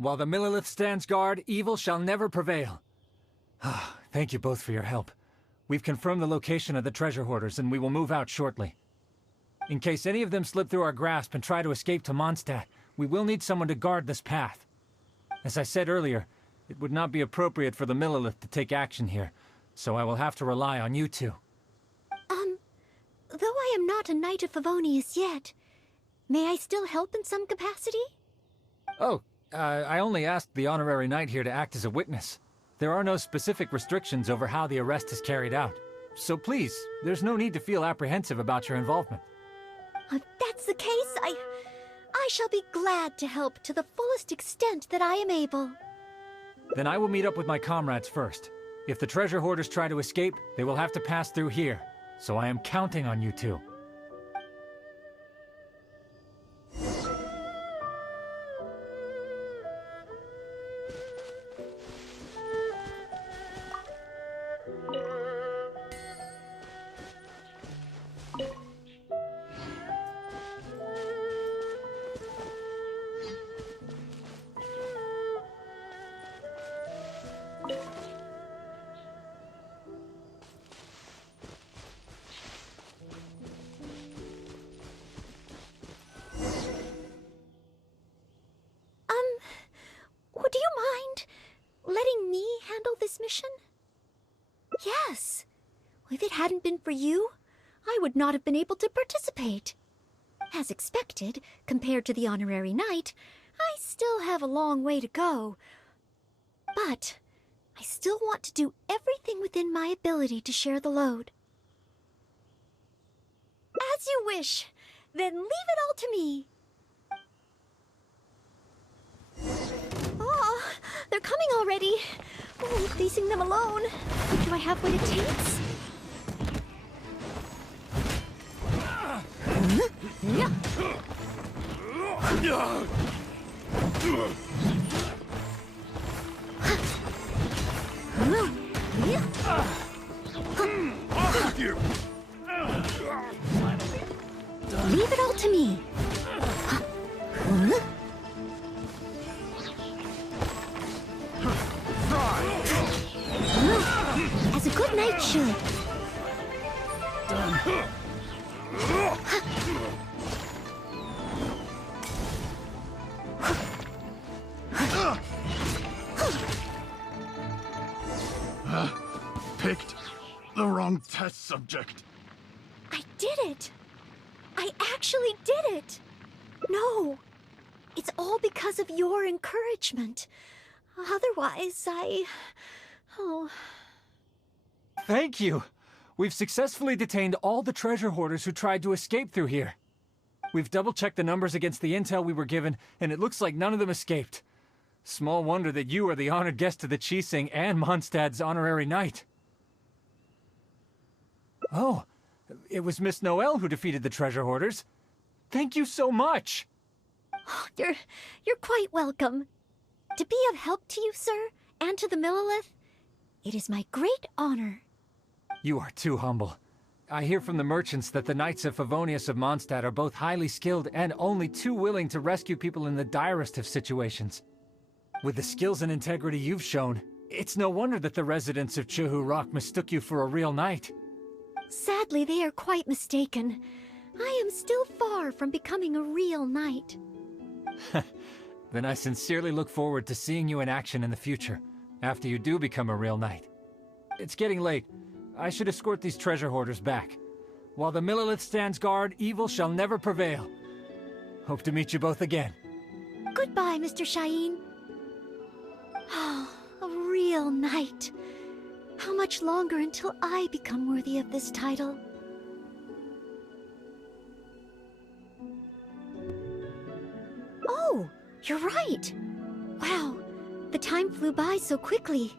While the Millilith stands guard, evil shall never prevail. Thank you both for your help. We've confirmed the location of the treasure hoarders, and we will move out shortly. In case any of them slip through our grasp and try to escape to Mondstadt, we will need someone to guard this path. As I said earlier, it would not be appropriate for the Millilith to take action here, so I will have to rely on you two. Though I am not a Knight of Favonius yet, may I still help in some capacity? Oh, I only asked the honorary knight here to act as a witness. There are no specific restrictions over how the arrest is carried out. So please, there's no need to feel apprehensive about your involvement. If that's the case, I shall be glad to help to the fullest extent that I am able. Then I will meet up with my comrades first. If the treasure hoarders try to escape, they will have to pass through here. So I am counting on you two. Would you mind letting me handle this mission? Yes. If it hadn't been for you, I would not have been able to participate. As expected, compared to the honorary knight, I still have a long way to go. But I still want to do everything within my ability to share the load. As you wish. Then leave it all to me. Oh, they're coming already. Oh, facing them alone. Do I have what it takes? Leave it all to me. As a good knight should. Picked the wrong test subject. I did it! I actually did it! No! It's all because of your encouragement. Otherwise, Oh... Thank you! We've successfully detained all the treasure hoarders who tried to escape through here. We've double-checked the numbers against the intel we were given, and it looks like none of them escaped. Small wonder that you are the honored guest of the Qixing and Mondstadt's honorary knight. Oh, it was Miss Noelle who defeated the treasure hoarders. Thank you so much! You're quite welcome. To be of help to you, sir, and to the Millilith, it is my great honor. You are too humble. I hear from the merchants that the Knights of Favonius of Mondstadt are both highly skilled and only too willing to rescue people in the direst of situations. With the skills and integrity you've shown, it's no wonder that the residents of Chuhu Rock mistook you for a real knight. Sadly, they are quite mistaken. I am still far from becoming a real knight. Then I sincerely look forward to seeing you in action in the future, after you do become a real knight. It's getting late. I should escort these treasure hoarders back. While the Millilith stands guard, evil shall never prevail. Hope to meet you both again. Goodbye, Mr. Shaheen. Oh, a real knight. How much longer until I become worthy of this title? Oh, you're right. Wow, the time flew by so quickly.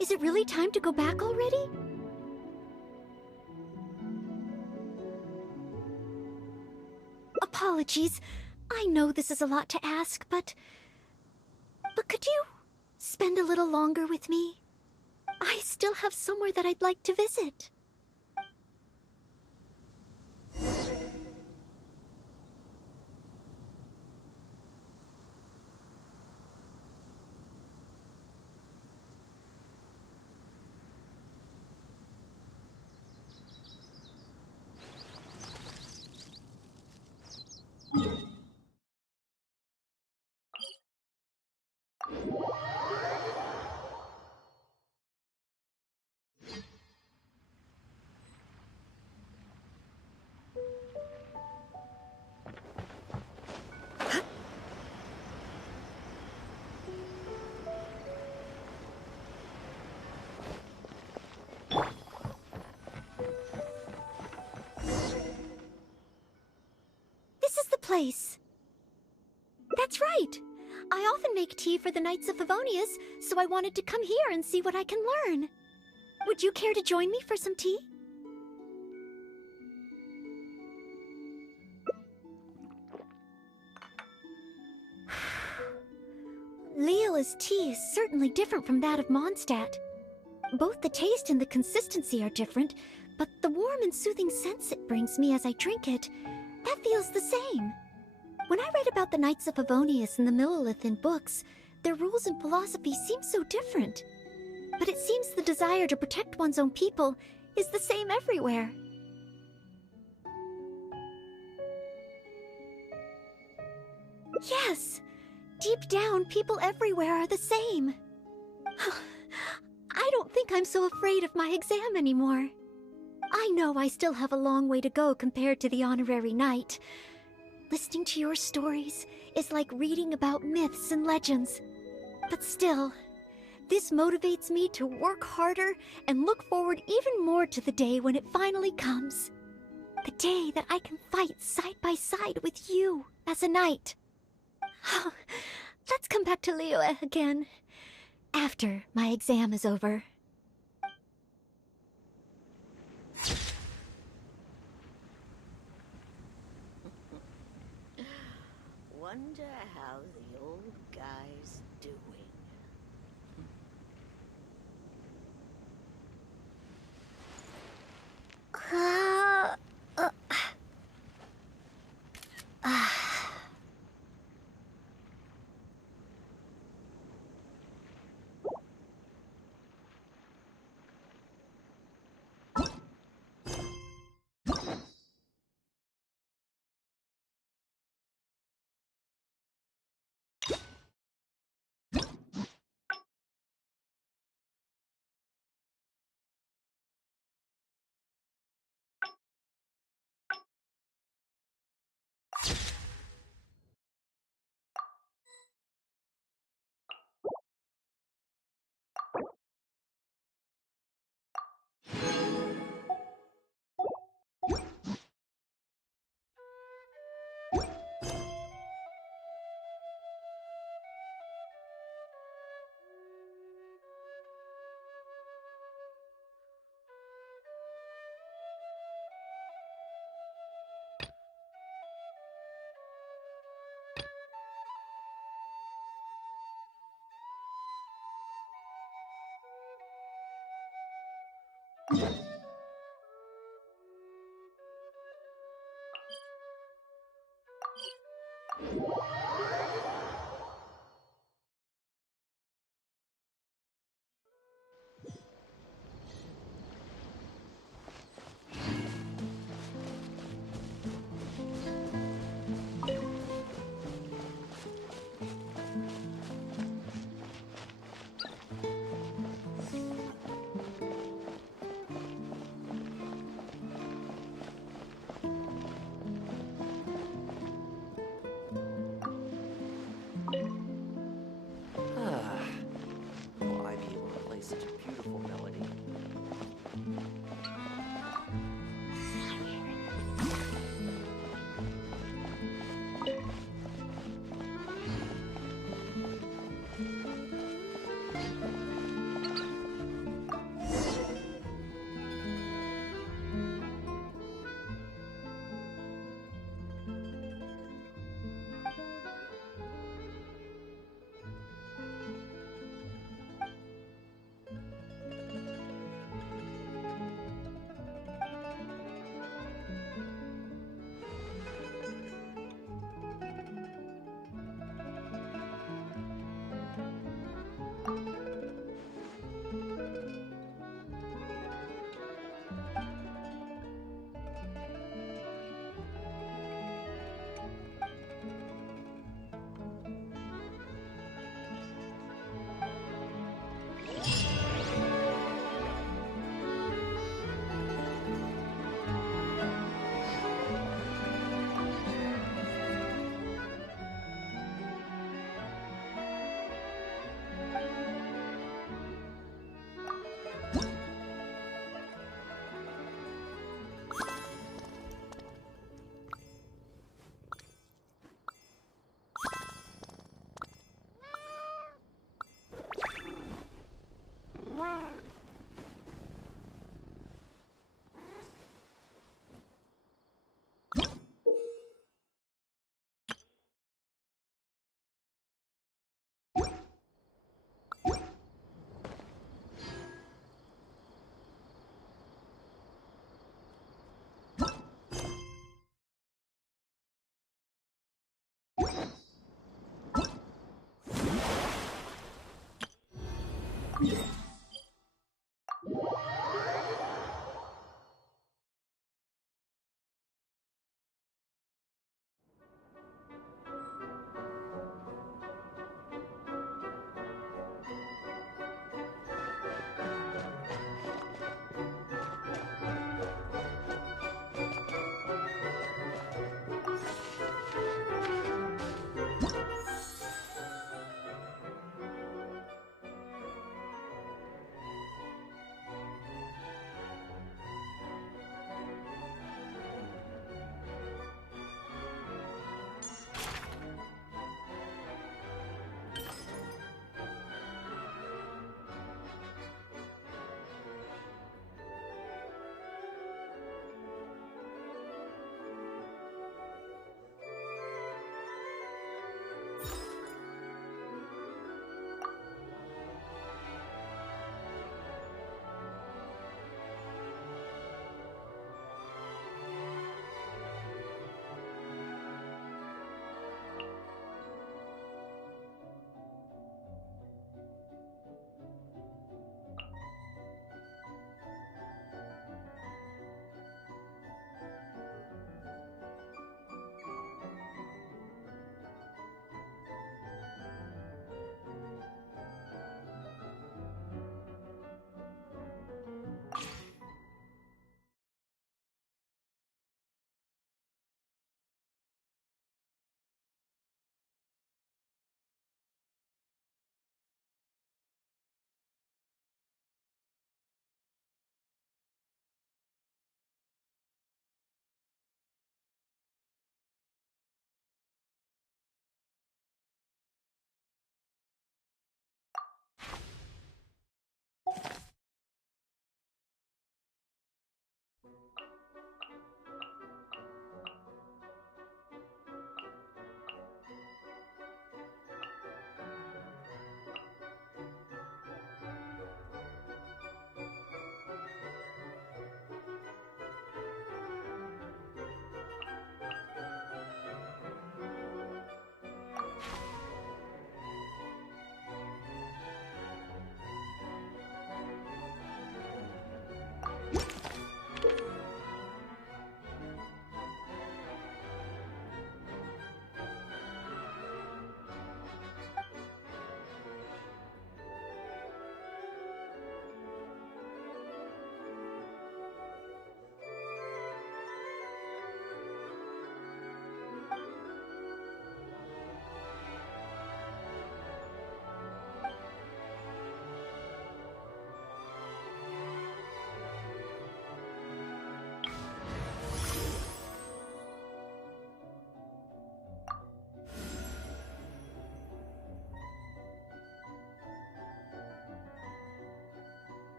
Is it really time to go back already? Apologies. I know this is a lot to ask, but could you spend a little longer with me? I still have somewhere that I'd like to visit. place. That's right. I often make tea for the Knights of Favonius, so I wanted to come here and see what I can learn. Would you care to join me for some tea? Leola's tea is certainly different from that of Mondstadt. Both the taste and the consistency are different, but the warm and soothing sense it brings me as I drink it, that feels the same. When I read about the Knights of Favonius and the Millelith in books, their rules and philosophy seem so different. But it seems the desire to protect one's own people is the same everywhere. Yes! Deep down, people everywhere are the same. I don't think I'm so afraid of my exam anymore. I know I still have a long way to go compared to the honorary knight. Listening to your stories is like reading about myths and legends. But still, this motivates me to work harder and look forward even more to the day when it finally comes. The day that I can fight side by side with you as a knight. Let's come back to Liyue again, after my exam is over. Wonder how the old guy's doing.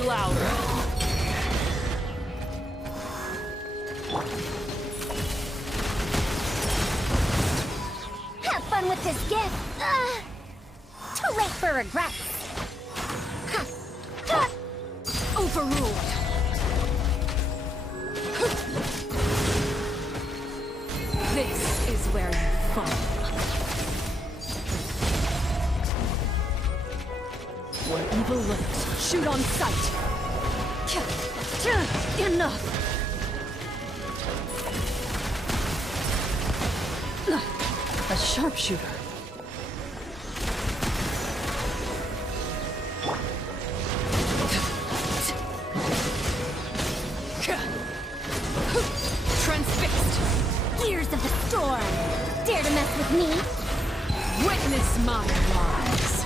Cry louder! Have fun with this gift! Too late for regrets! Overruled. This is where you fall. Where evil lurks, shoot on sight. Enough. A sharpshooter. Transfixed! Gears of the storm! Dare to mess with me? Witness my lies.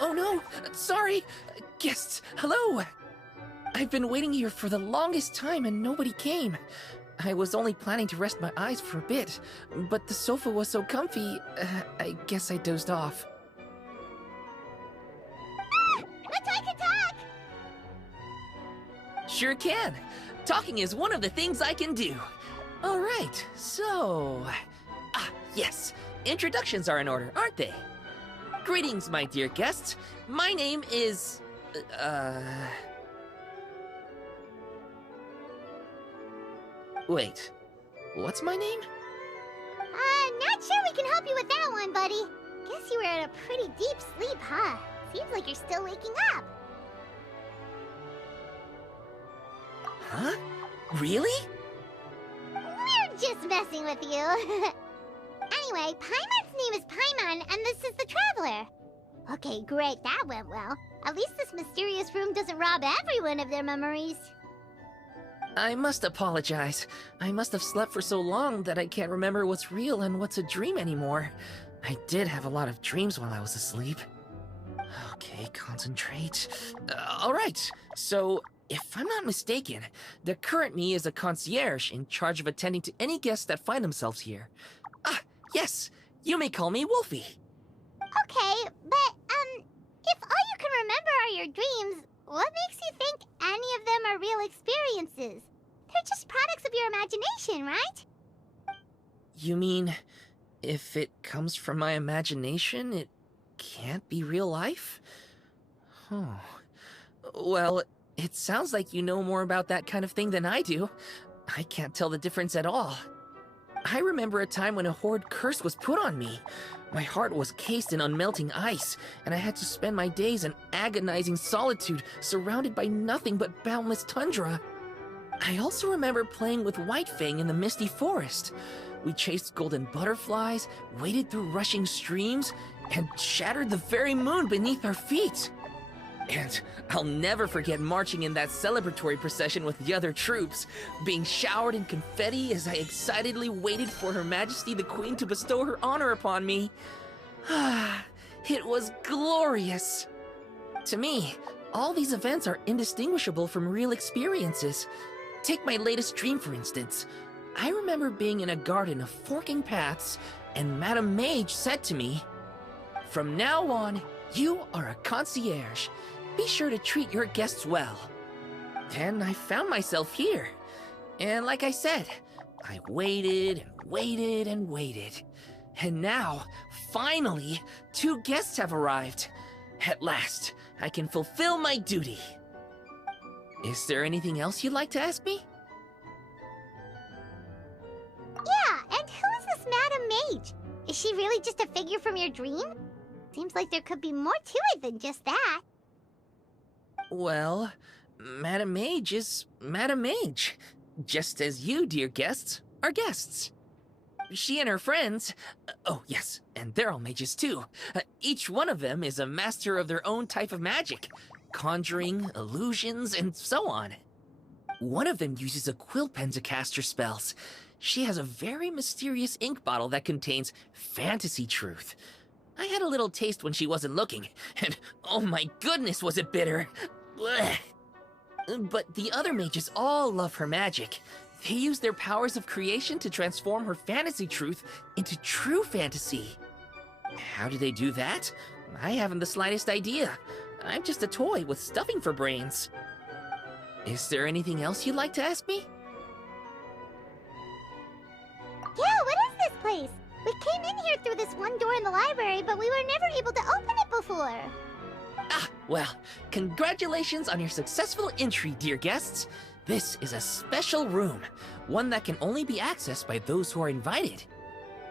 Oh no! Sorry! Guests, hello! I've been waiting here for the longest time and nobody came. I was only planning to rest my eyes for a bit, but the sofa was so comfy, I guess I dozed off. I can talk! Sure can! Talking is one of the things I can do. Alright, so... yes. Introductions are in order, aren't they? Greetings, my dear guests. My name is... Wait. What's my name? Not sure we can help you with that one, buddy. Guess you were in a pretty deep sleep, huh? Seems like you're still waking up. Huh? Really? We're just messing with you. Anyway, Paimon's name is Paimon, and this is the Traveler. Okay, great, that went well. At least this mysterious room doesn't rob everyone of their memories. I must apologize. I must have slept for so long that I can't remember what's real and what's a dream anymore. I did have a lot of dreams while I was asleep. Okay, concentrate. Alright, so if I'm not mistaken, the current me is a concierge in charge of attending to any guests that find themselves here. Yes, you may call me Wolfie. Okay, but, if all you can remember are your dreams, what makes you think any of them are real experiences? They're just products of your imagination, right? You mean, if it comes from my imagination, it can't be real life? Oh. Well, it sounds like you know more about that kind of thing than I do. I can't tell the difference at all. I remember a time when a horrid curse was put on me. My heart was cased in unmelting ice, and I had to spend my days in agonizing solitude, surrounded by nothing but boundless tundra. I also remember playing with Whitefang in the misty forest. We chased golden butterflies, waded through rushing streams, and shattered the very moon beneath our feet. And I'll never forget marching in that celebratory procession with the other troops, being showered in confetti as I excitedly waited for Her Majesty the Queen to bestow her honor upon me. It was glorious. To me, all these events are indistinguishable from real experiences. Take my latest dream, for instance. I remember being in a garden of forking paths, and Madame Mage said to me, "From now on, you are a concierge. Be sure to treat your guests well." Then I found myself here. And like I said, I waited and waited and waited. And now, finally, 2 guests have arrived. At last, I can fulfill my duty. Is there anything else you'd like to ask me? Yeah, and who is this Madame Mage? Is she really just a figure from your dream? Seems like there could be more to it than just that. Well, Madame Mage is Madame Mage. Just as you, dear guests, are guests. She and her friends, oh yes, and they're all mages too. Each one of them is a master of their own type of magic. Conjuring, illusions, and so on. One of them uses a quill pen to cast her spells. She has a very mysterious ink bottle that contains fantasy truth. I had a little taste when she wasn't looking, and oh my goodness was it bitter! Blech. But the other mages all love her magic. They use their powers of creation to transform her fantasy truth into true fantasy. How do they do that? I haven't the slightest idea. I'm just a toy with stuffing for brains. Is there anything else you'd like to ask me? Yeah, what is this place? We came in here through this one door in the library, but we were never able to open it before. Ah, well, congratulations on your successful entry, dear guests. This is a special room, one that can only be accessed by those who are invited.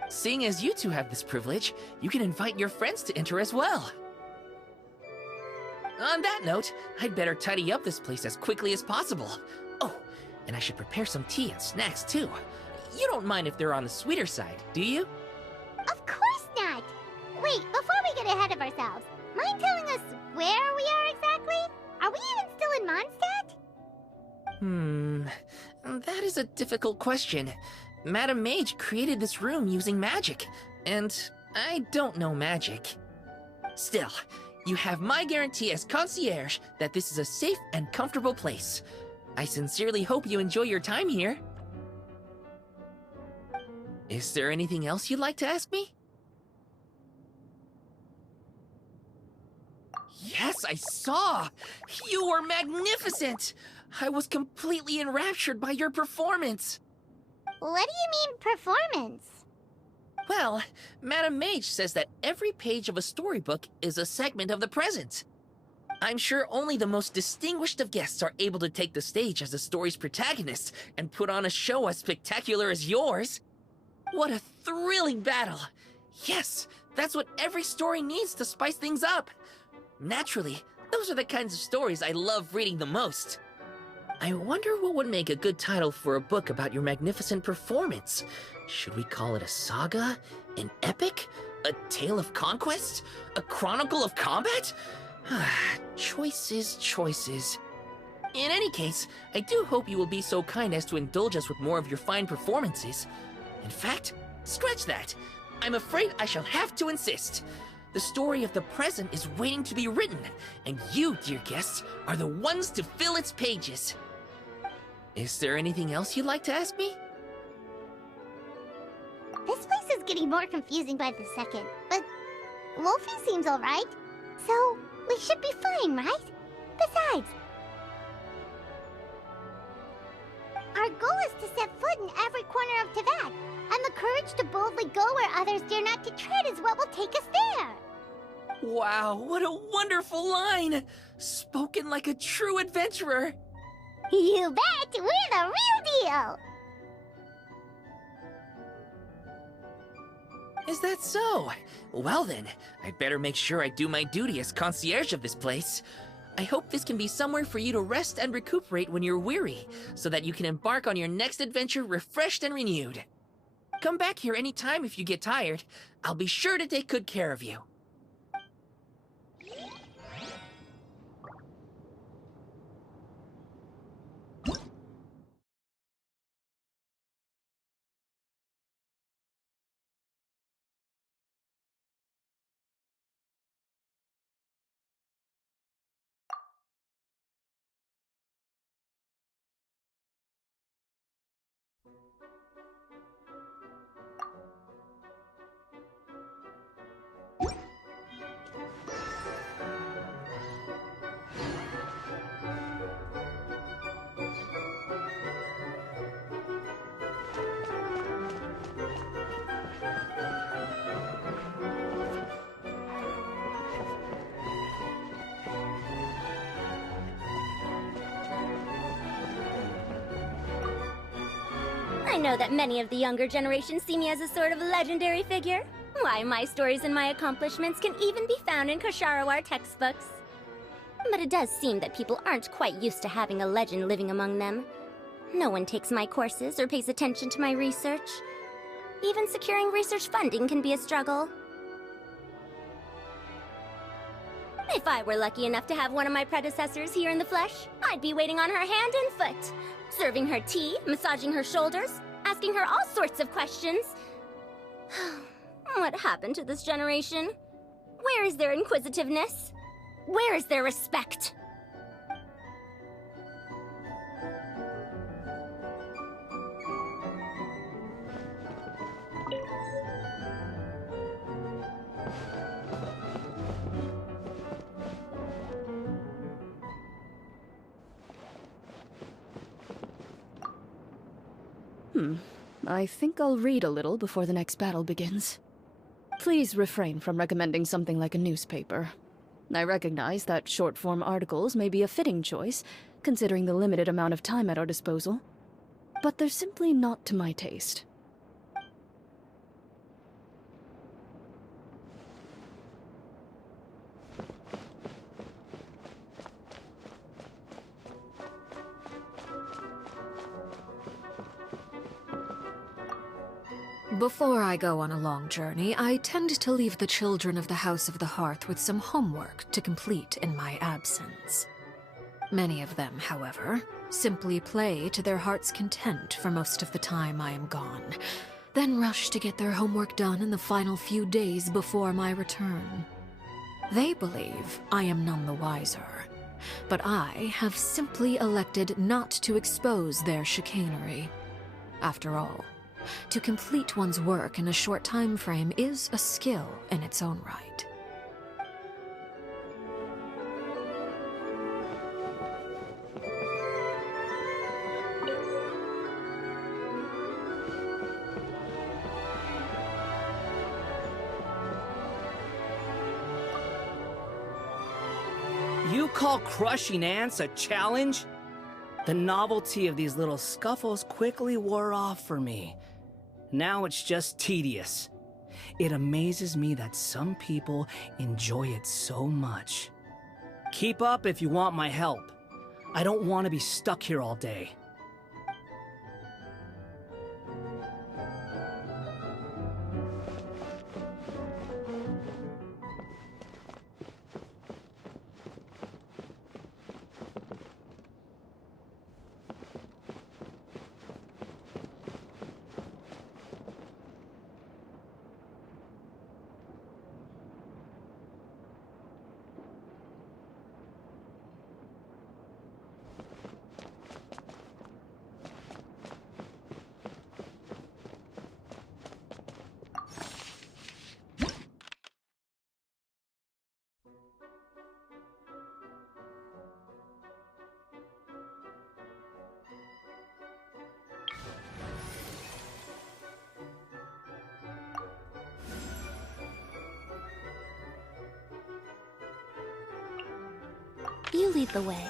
Seeing as you two have this privilege, you can invite your friends to enter as well. On that note, I'd better tidy up this place as quickly as possible. Oh, and I should prepare some tea and snacks too. You don't mind if they're on the sweeter side, do you? Of course not! Wait, before we get ahead of ourselves, mind telling us where we are exactly? Are we even still in Mondstadt? That is a difficult question. Madam Mage created this room using magic, and I don't know magic. Still, you have my guarantee as concierge that this is a safe and comfortable place. I sincerely hope you enjoy your time here. Is there anything else you'd like to ask me? Yes, I saw! You were magnificent! I was completely enraptured by your performance! What do you mean, performance? Well, Madam Mage says that every page of a storybook is a segment of the present. I'm sure only the most distinguished of guests are able to take the stage as the story's protagonist and put on a show as spectacular as yours. What a thrilling battle! Yes, that's what every story needs to spice things up. Naturally, those are the kinds of stories I love reading the most. I wonder what would make a good title for a book about your magnificent performance. Should we call it a saga? An epic? A tale of conquest? A chronicle of combat? Choices, choices. In any case, I do hope you will be so kind as to indulge us with more of your fine performances. In fact, scratch that. I'm afraid I shall have to insist. The story of the present is waiting to be written, and you, dear guests, are the ones to fill its pages. Is there anything else you'd like to ask me? This place is getting more confusing by the second, but Wolfie seems alright. So, we should be fine, right? Besides, our goal is to set foot in every corner of Teyvat, and the courage to boldly go where others dare not to tread is what will take us there. Wow, what a wonderful line! Spoken like a true adventurer! You bet! We're the real deal! Is that so? Well then, I'd better make sure I do my duty as concierge of this place. I hope this can be somewhere for you to rest and recuperate when you're weary, so that you can embark on your next adventure refreshed and renewed. Come back here anytime if you get tired. I'll be sure to take good care of you. I know that many of the younger generation see me as a sort of legendary figure. Why, my stories and my accomplishments can even be found in Kosharawar textbooks. But it does seem that people aren't quite used to having a legend living among them. No one takes my courses or pays attention to my research. Even securing research funding can be a struggle. If I were lucky enough to have one of my predecessors here in the flesh, I'd be waiting on her hand and foot, serving her tea, massaging her shoulders, asking her all sorts of questions. What happened to this generation? Where is their inquisitiveness? Where is their respect? I think I'll read a little before the next battle begins. Please refrain from recommending something like a newspaper. I recognize that short-form articles may be a fitting choice, considering the limited amount of time at our disposal. But they're simply not to my taste. Before I go on a long journey, I tend to leave the children of the House of the Hearth with some homework to complete in my absence. Many of them, however, simply play to their heart's content for most of the time I am gone, then rush to get their homework done in the final few days before my return. They believe I am none the wiser, but I have simply elected not to expose their chicanery. After all, to complete one's work in a short time frame is a skill in its own right. You call crushing ants a challenge? The novelty of these little scuffles quickly wore off for me. Now it's just tedious. It amazes me that some people enjoy it so much. Keep up if you want my help. I don't want to be stuck here all day. You lead the way.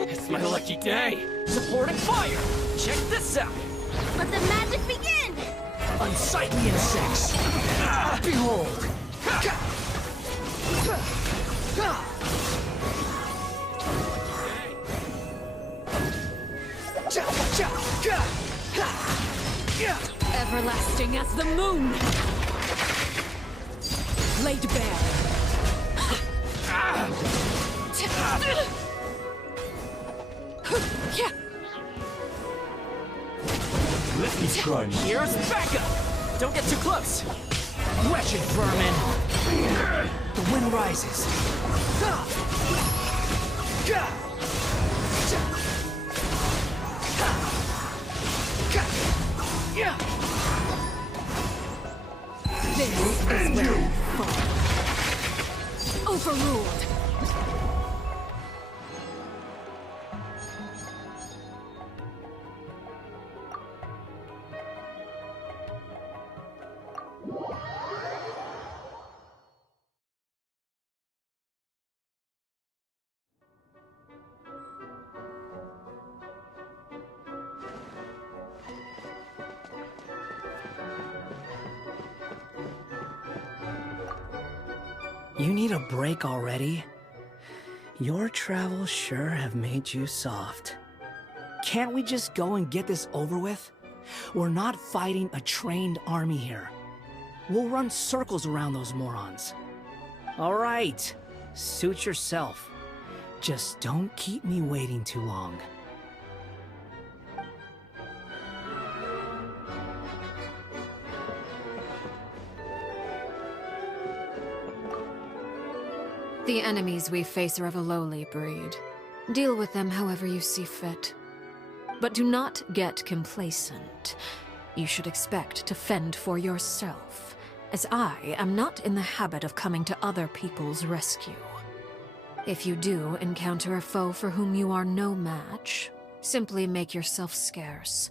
It's my lucky day! Supporting fire! Check this out! Let the magic begin! Unsightly insects! Behold! Everlasting as the moon! Laid bare. Let me try. Here's backup! Don't get too close! Wretched vermin! The wind rises. This is where you fall. Overruled. You need a break already? Your travels sure have made you soft. Can't we just go and get this over with? We're not fighting a trained army here. We'll run circles around those morons. All right, suit yourself. Just don't keep me waiting too long. The enemies we face are of a lowly breed. Deal with them however you see fit. But do not get complacent. You should expect to fend for yourself, as I am not in the habit of coming to other people's rescue. If you do encounter a foe for whom you are no match, simply make yourself scarce,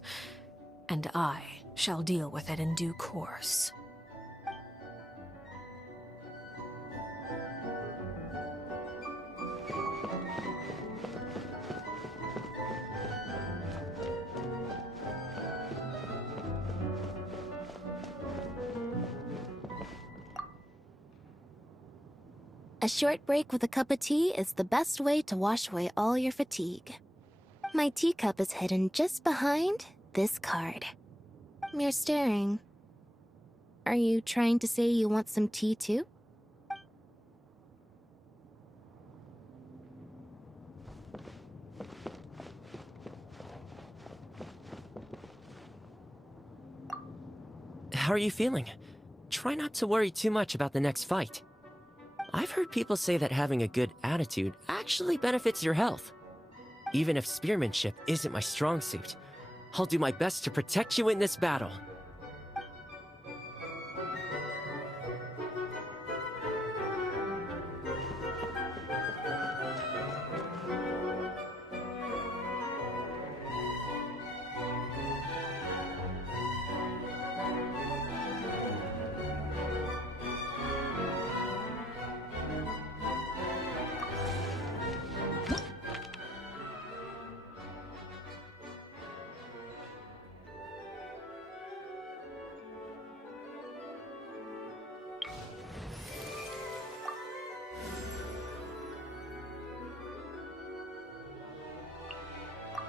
and I shall deal with it in due course. A short break with a cup of tea is the best way to wash away all your fatigue. My teacup is hidden just behind this card. You're staring. Are you trying to say you want some tea too? How are you feeling? Try not to worry too much about the next fight. I've heard people say that having a good attitude actually benefits your health. Even if spearmanship isn't my strong suit, I'll do my best to protect you in this battle.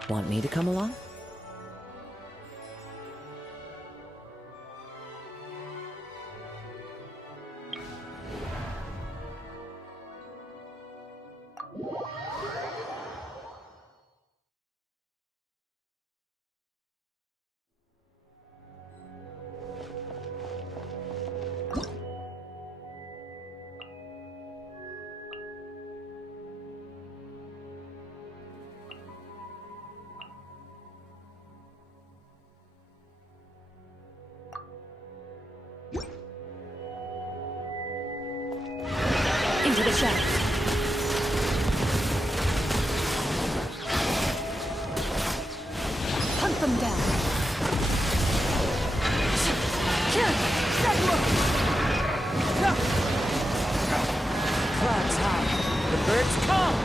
Want me to come along? Into the shadows. Hunt them down. Clouds high. The birds come!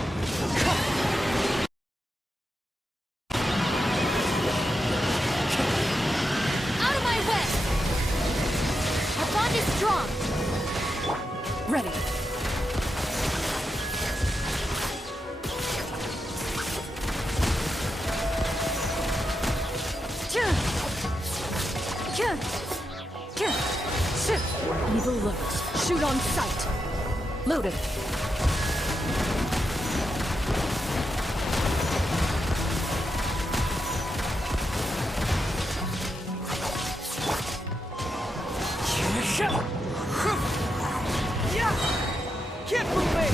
Out of my way! Our bond is strong. Ready. Evil lurks. Shoot on sight. Loaded. Keep moving!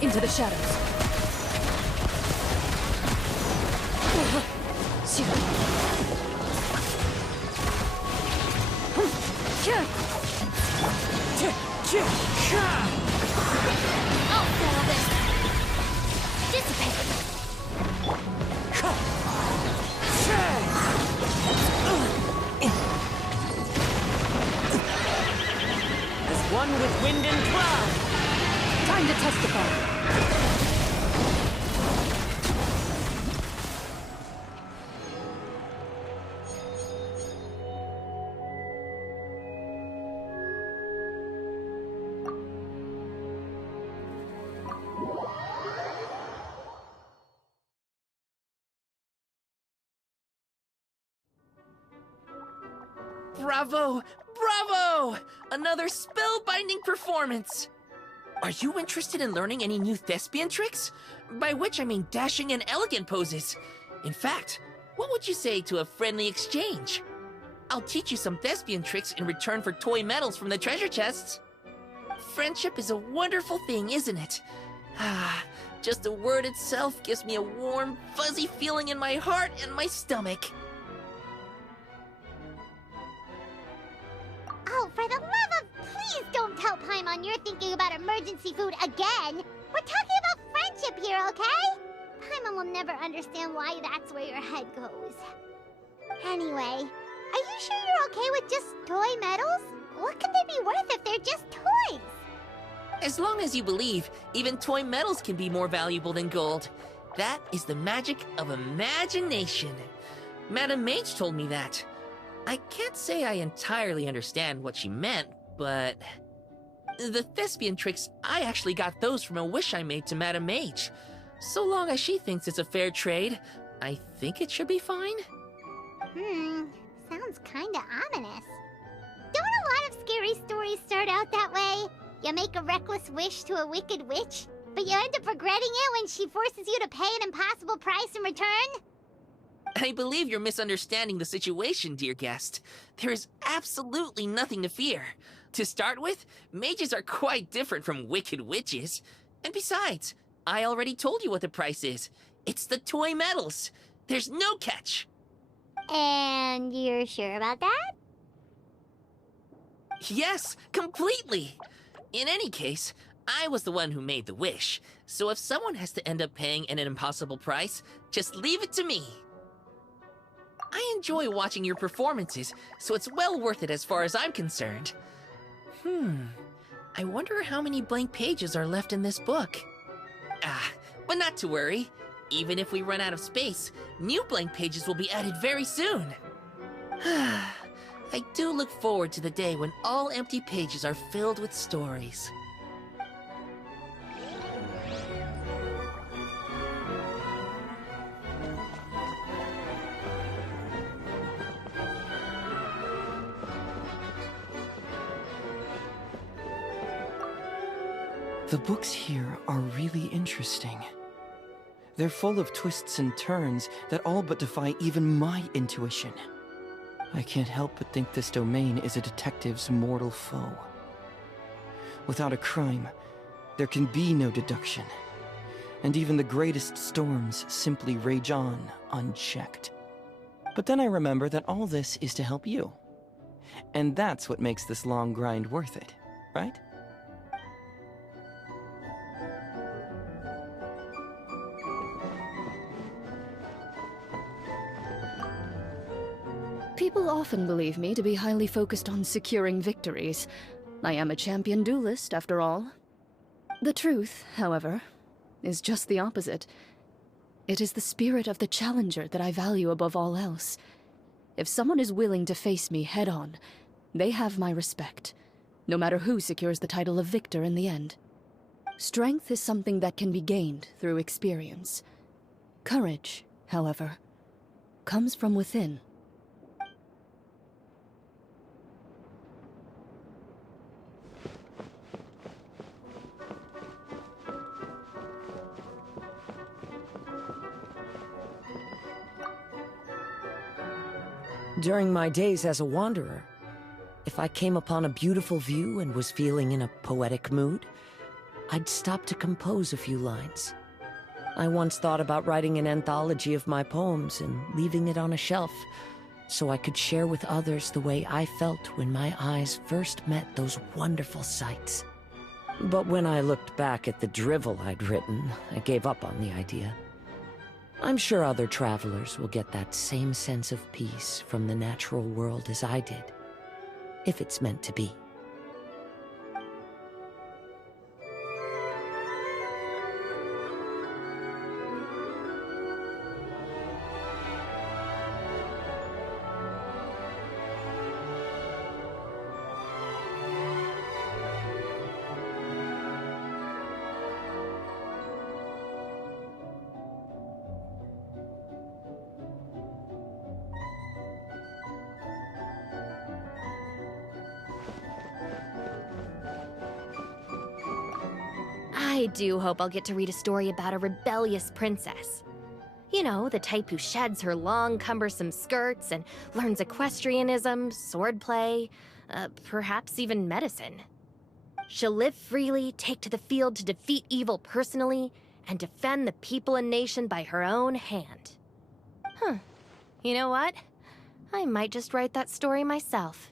Into the shadows. I'll settle this. Dissipate. As one with wind and cloud. Time to testify. Bravo! Bravo! Another spellbinding performance! Are you interested in learning any new thespian tricks? By which I mean dashing and elegant poses. In fact, what would you say to a friendly exchange? I'll teach you some thespian tricks in return for toy medals from the treasure chests. Friendship is a wonderful thing, isn't it? Ah, just the word itself gives me a warm, fuzzy feeling in my heart and my stomach. Oh, for the love of... Please don't tell Paimon you're thinking about emergency food again! We're talking about friendship here, okay? Paimon will never understand why that's where your head goes. Anyway, are you sure you're okay with just toy medals? What could they be worth if they're just toys? As long as you believe, even toy medals can be more valuable than gold. That is the magic of imagination. Madame Mage told me that. I can't say I entirely understand what she meant, but... The thespian tricks, I actually got those from a wish I made to Madame Mage. So long as she thinks it's a fair trade, I think it should be fine. Sounds kinda ominous. Don't a lot of scary stories start out that way? You make a reckless wish to a wicked witch, but you end up regretting it when she forces you to pay an impossible price in return? I believe you're misunderstanding the situation, dear guest. There is absolutely nothing to fear. To start with, mages are quite different from wicked witches. And besides, I already told you what the price is. It's the toy medals. There's no catch. And you're sure about that? Yes, completely. In any case, I was the one who made the wish. So if someone has to end up paying an impossible price, just leave it to me. I enjoy watching your performances, so it's well worth it as far as I'm concerned. I wonder how many blank pages are left in this book. But not to worry. Even if we run out of space, new blank pages will be added very soon. I do look forward to the day when all empty pages are filled with stories. The books here are really interesting. They're full of twists and turns that all but defy even my intuition. I can't help but think this domain is a detective's mortal foe. Without a crime, there can be no deduction. And even the greatest storms simply rage on unchecked. But then I remember that all this is to help you. And that's what makes this long grind worth it, right? People often believe me to be highly focused on securing victories. I am a champion duelist, after all. The truth, however, is just the opposite. It is the spirit of the challenger that I value above all else. If someone is willing to face me head-on, they have my respect, no matter who secures the title of victor in the end. Strength is something that can be gained through experience. Courage, however, comes from within. During my days as a wanderer, if I came upon a beautiful view and was feeling in a poetic mood, I'd stop to compose a few lines. I once thought about writing an anthology of my poems and leaving it on a shelf, so I could share with others the way I felt when my eyes first met those wonderful sights. But when I looked back at the drivel I'd written, I gave up on the idea. I'm sure other travelers will get that same sense of peace from the natural world as I did, if it's meant to be. I do hope I'll get to read a story about a rebellious princess. You know, the type who sheds her long, cumbersome skirts and learns equestrianism, swordplay, perhaps even medicine. She'll live freely, take to the field to defeat evil personally, and defend the people and nation by her own hand. You know what? I might just write that story myself.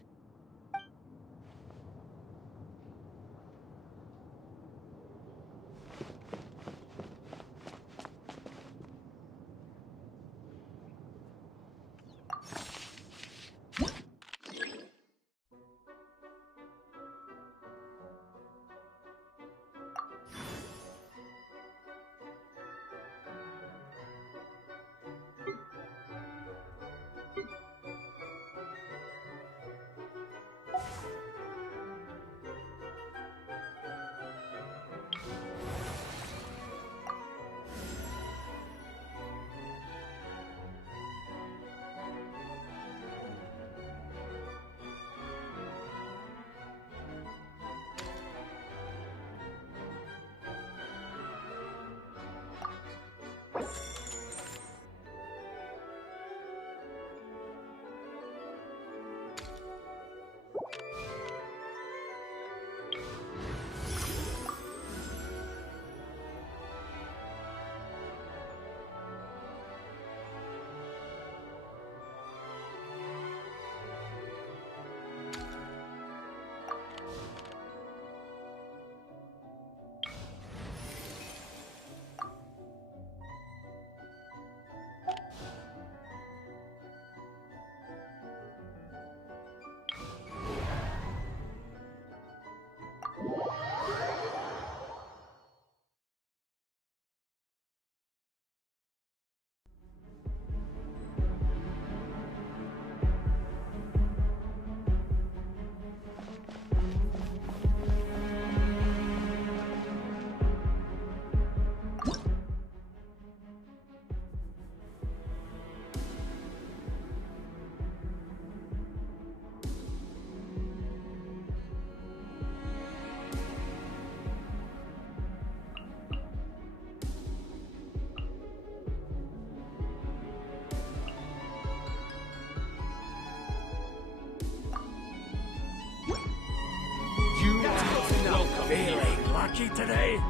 Feeling lucky today?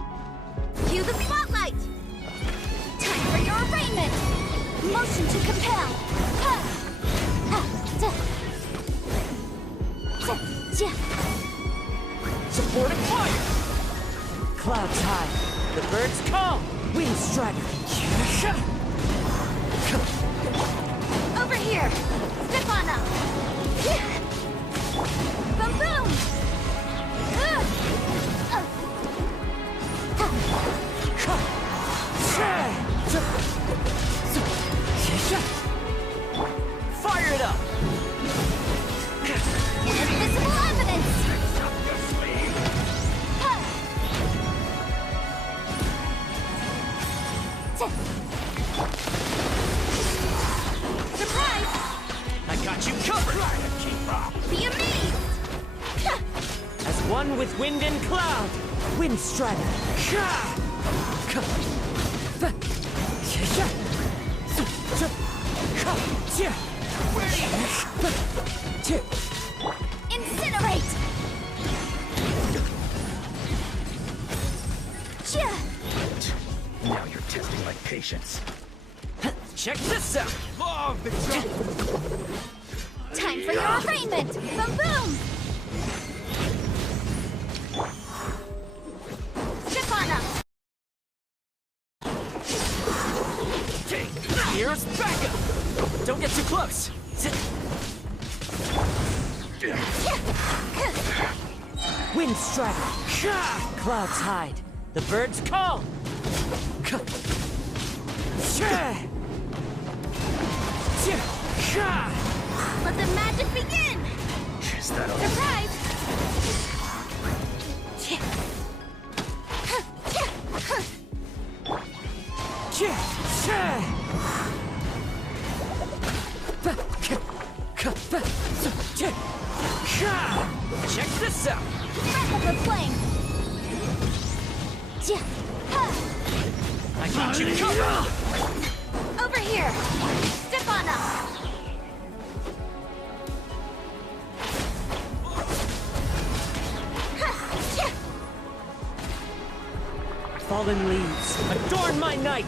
Cue the spotlight! Time for your arraignment! Motion to compel! Supporting fire! Clouds high, the birds calm! Wind strider! Over here! Step on up! Boom boom! Fire it up! Invisible evidence! Surprise! I got you covered! Be amazed! As one with wind and cloud! Wind strider! Incinerate! Now you're testing my patience. Check this out! Law of the jungle! Time for your arraignment! Boom boom! Zip on up! Here's backup! Don't get too close! Wind strike. Clouds hide. The birds call. Let the magic begin! Is that all? Surprise! Check this out! Wrap up the flame! I got you covered! Over here! Step on up! Fallen leaves, adorn my night!